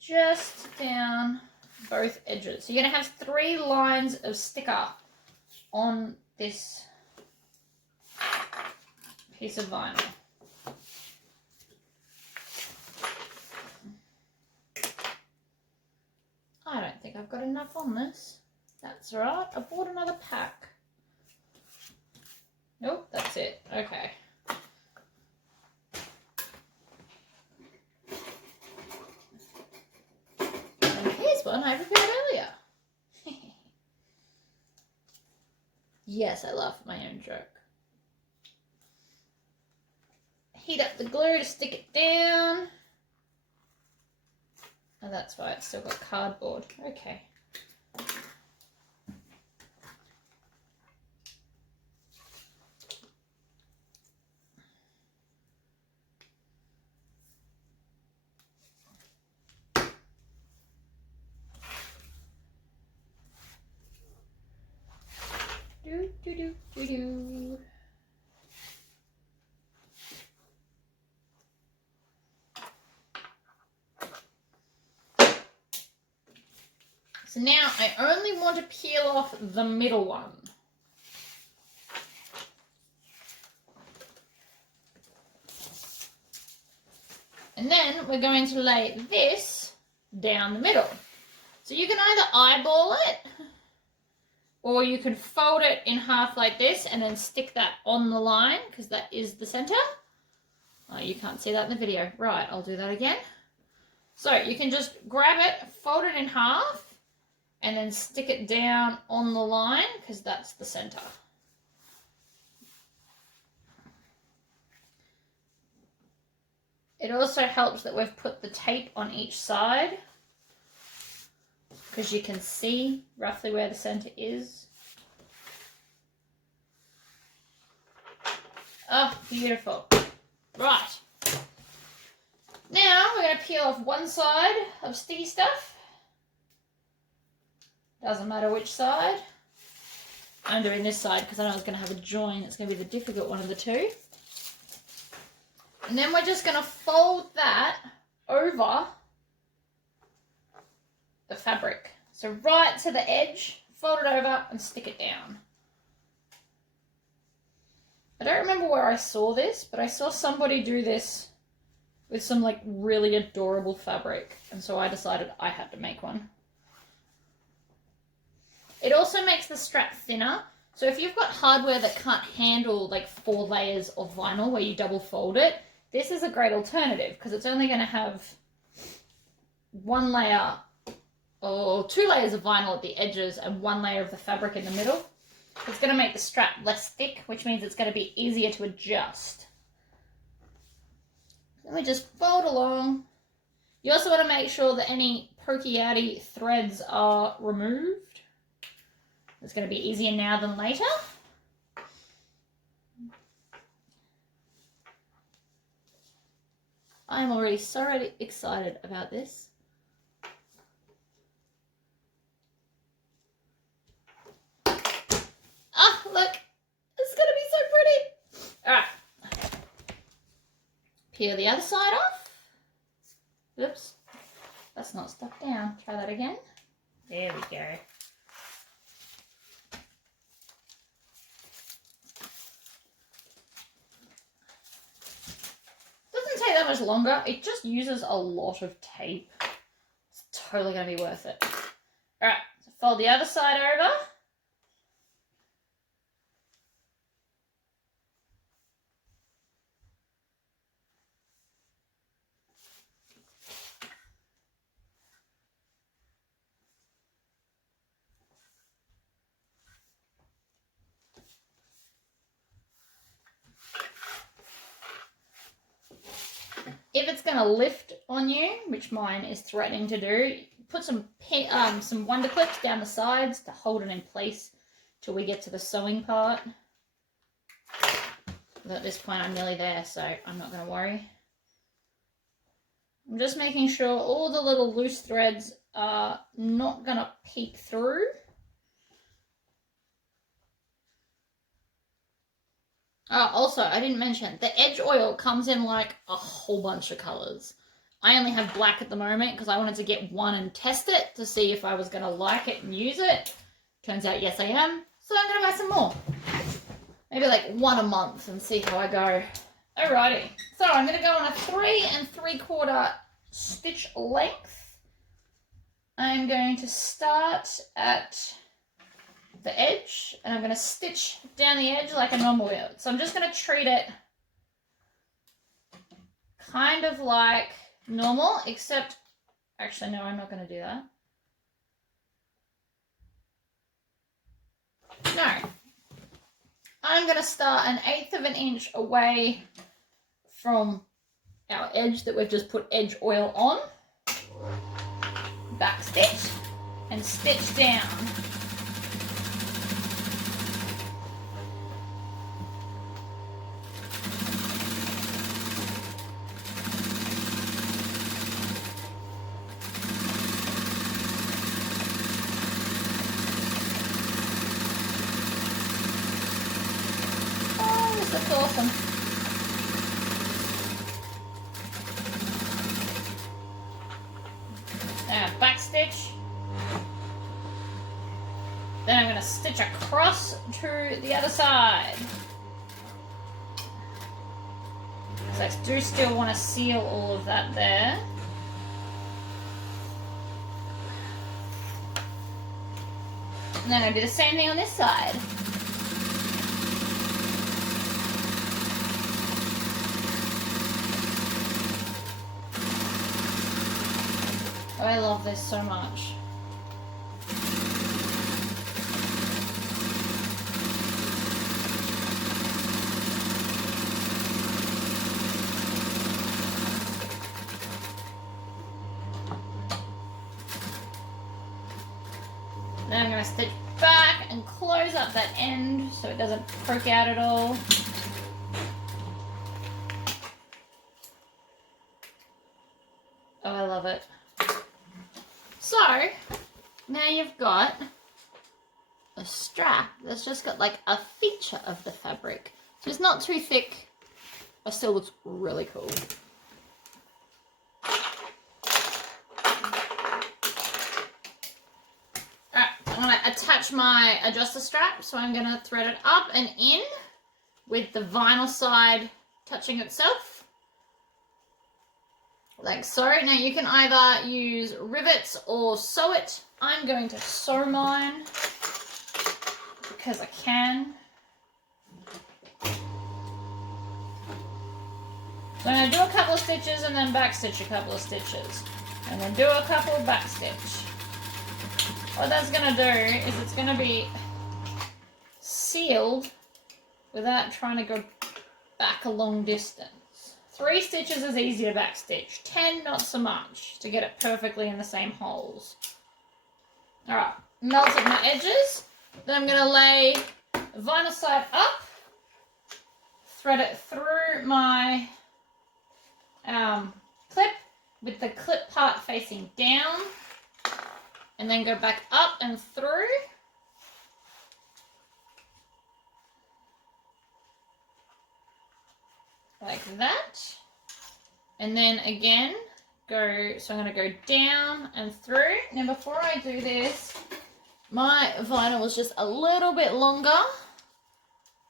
Just down both edges. So you're going to have 3 lines of sticker on this piece of vinyl. I don't think I've got enough on this. That's right, I bought another pack. Nope, that's it. Okay. And here's one I prepared earlier. Yes, I laugh at my own joke. Heat up the glue to stick it down. Oh, that's why it's still got cardboard. Okay. Do, do, do, do, do. So now I only want to peel off the middle one. And then we're going to lay this down the middle. So you can either eyeball it, or you can fold it in half like this and then stick that on the line, because that is the center. Oh, you can't see that in the video. Right, I'll do that again. So you can just grab it, fold it in half, and then stick it down on the line, because that's the center. It also helps that we've put the tape on each side, because you can see roughly where the center is. Oh, beautiful. Right. Now we're going to peel off one side of sticky stuff. Doesn't matter which side. I'm doing this side because I know it's going to have a join. It's going to be the difficult one of the two. And then we're just going to fold that over the fabric. So right to the edge, fold it over and stick it down. I don't remember where I saw this, but I saw somebody do this with some like really adorable fabric. And so I decided I had to make one. It also makes the strap thinner. So if you've got hardware that can't handle like 4 layers of vinyl where you double fold it, this is a great alternative because it's only going to have 1 layer or 2 layers of vinyl at the edges and 1 layer of the fabric in the middle. It's going to make the strap less thick, which means it's going to be easier to adjust. Then we just fold along. You also want to make sure that any pokey-outy threads are removed. It's going to be easier now than later. I'm already so excited about this. Look, it's gonna be so pretty. All right. Peel the other side off. Oops, that's not stuck down. Try that again. There we go. Doesn't take that much longer. It just uses a lot of tape. It's totally gonna be worth it. All right, so fold the other side over. If it's going to lift on you, which mine is threatening to do, put some wonder clips down the sides to hold it in place till we get to the sewing part. But at this point I'm nearly there, so I'm not going to worry. I'm just making sure all the little loose threads are not going to peek through. Also, I didn't mention, the edge oil comes in like a whole bunch of colours. I only have black at the moment because I wanted to get one and test it to see if I was going to like it and use it. Turns out, yes, I am. So I'm going to buy some more. Maybe like one a month and see how I go. Alrighty. So I'm going to go on a 3 3/4 stitch length. I'm going to start at the edge and I'm going to stitch down the edge like a normal yoke. So I'm just going to treat it kind of like normal, except actually no, I'm not going to do that. No, I'm going to start 1/8 of an inch away from our edge that we've just put edge oil on, back stitch and stitch down. That's awesome. Now back stitch. Then I'm going to stitch across to the other side. So I do still want to seal all of that there. And then I do the same thing on this side. Oh, I love this so much. Then I'm going to stitch back and close up that end so it doesn't poke out at all. Oh, I love it. So, now you've got a strap that's just got like a feature of the fabric. So it's not too thick, but still looks really cool. Alright, I'm going to attach my adjuster strap, so I'm going to thread it up and in with the vinyl side touching itself. Like so. Now you can either use rivets or sew it. I'm going to sew mine because I can. So I'm going to do a couple of stitches and then back stitch a couple of stitches. And then do a couple back stitch. What that's going to do is it's going to be sealed without trying to go back a long distance. 3 stitches is easy to back stitch. 10 not so much to get it perfectly in the same holes. Alright, melted my edges. Then I'm going to lay the vinyl side up, thread it through my clip with the clip part facing down, and then go back up and through. like that. And then again, so I'm going to go down and through. Now before I do this, my vinyl was just a little bit longer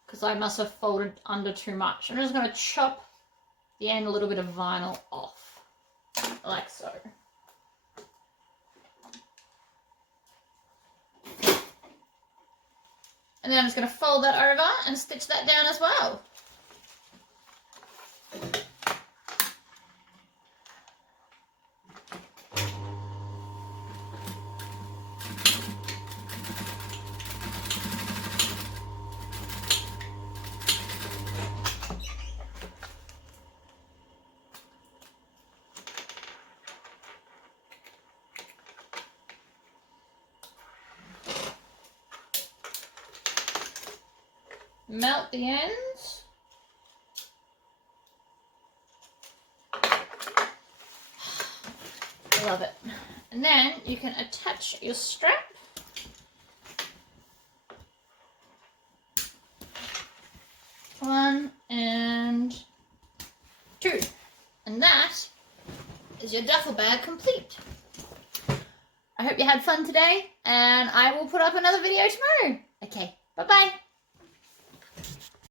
because I must have folded under too much. I'm just going to chop the end a little bit of vinyl off, like so. And then I'm just going to fold that over and stitch that down as well. Melt the ends. I love it. And then you can attach your strap. One and two. And that is your duffel bag complete. I hope you had fun today, and I will put up another video tomorrow. Okay, bye-bye.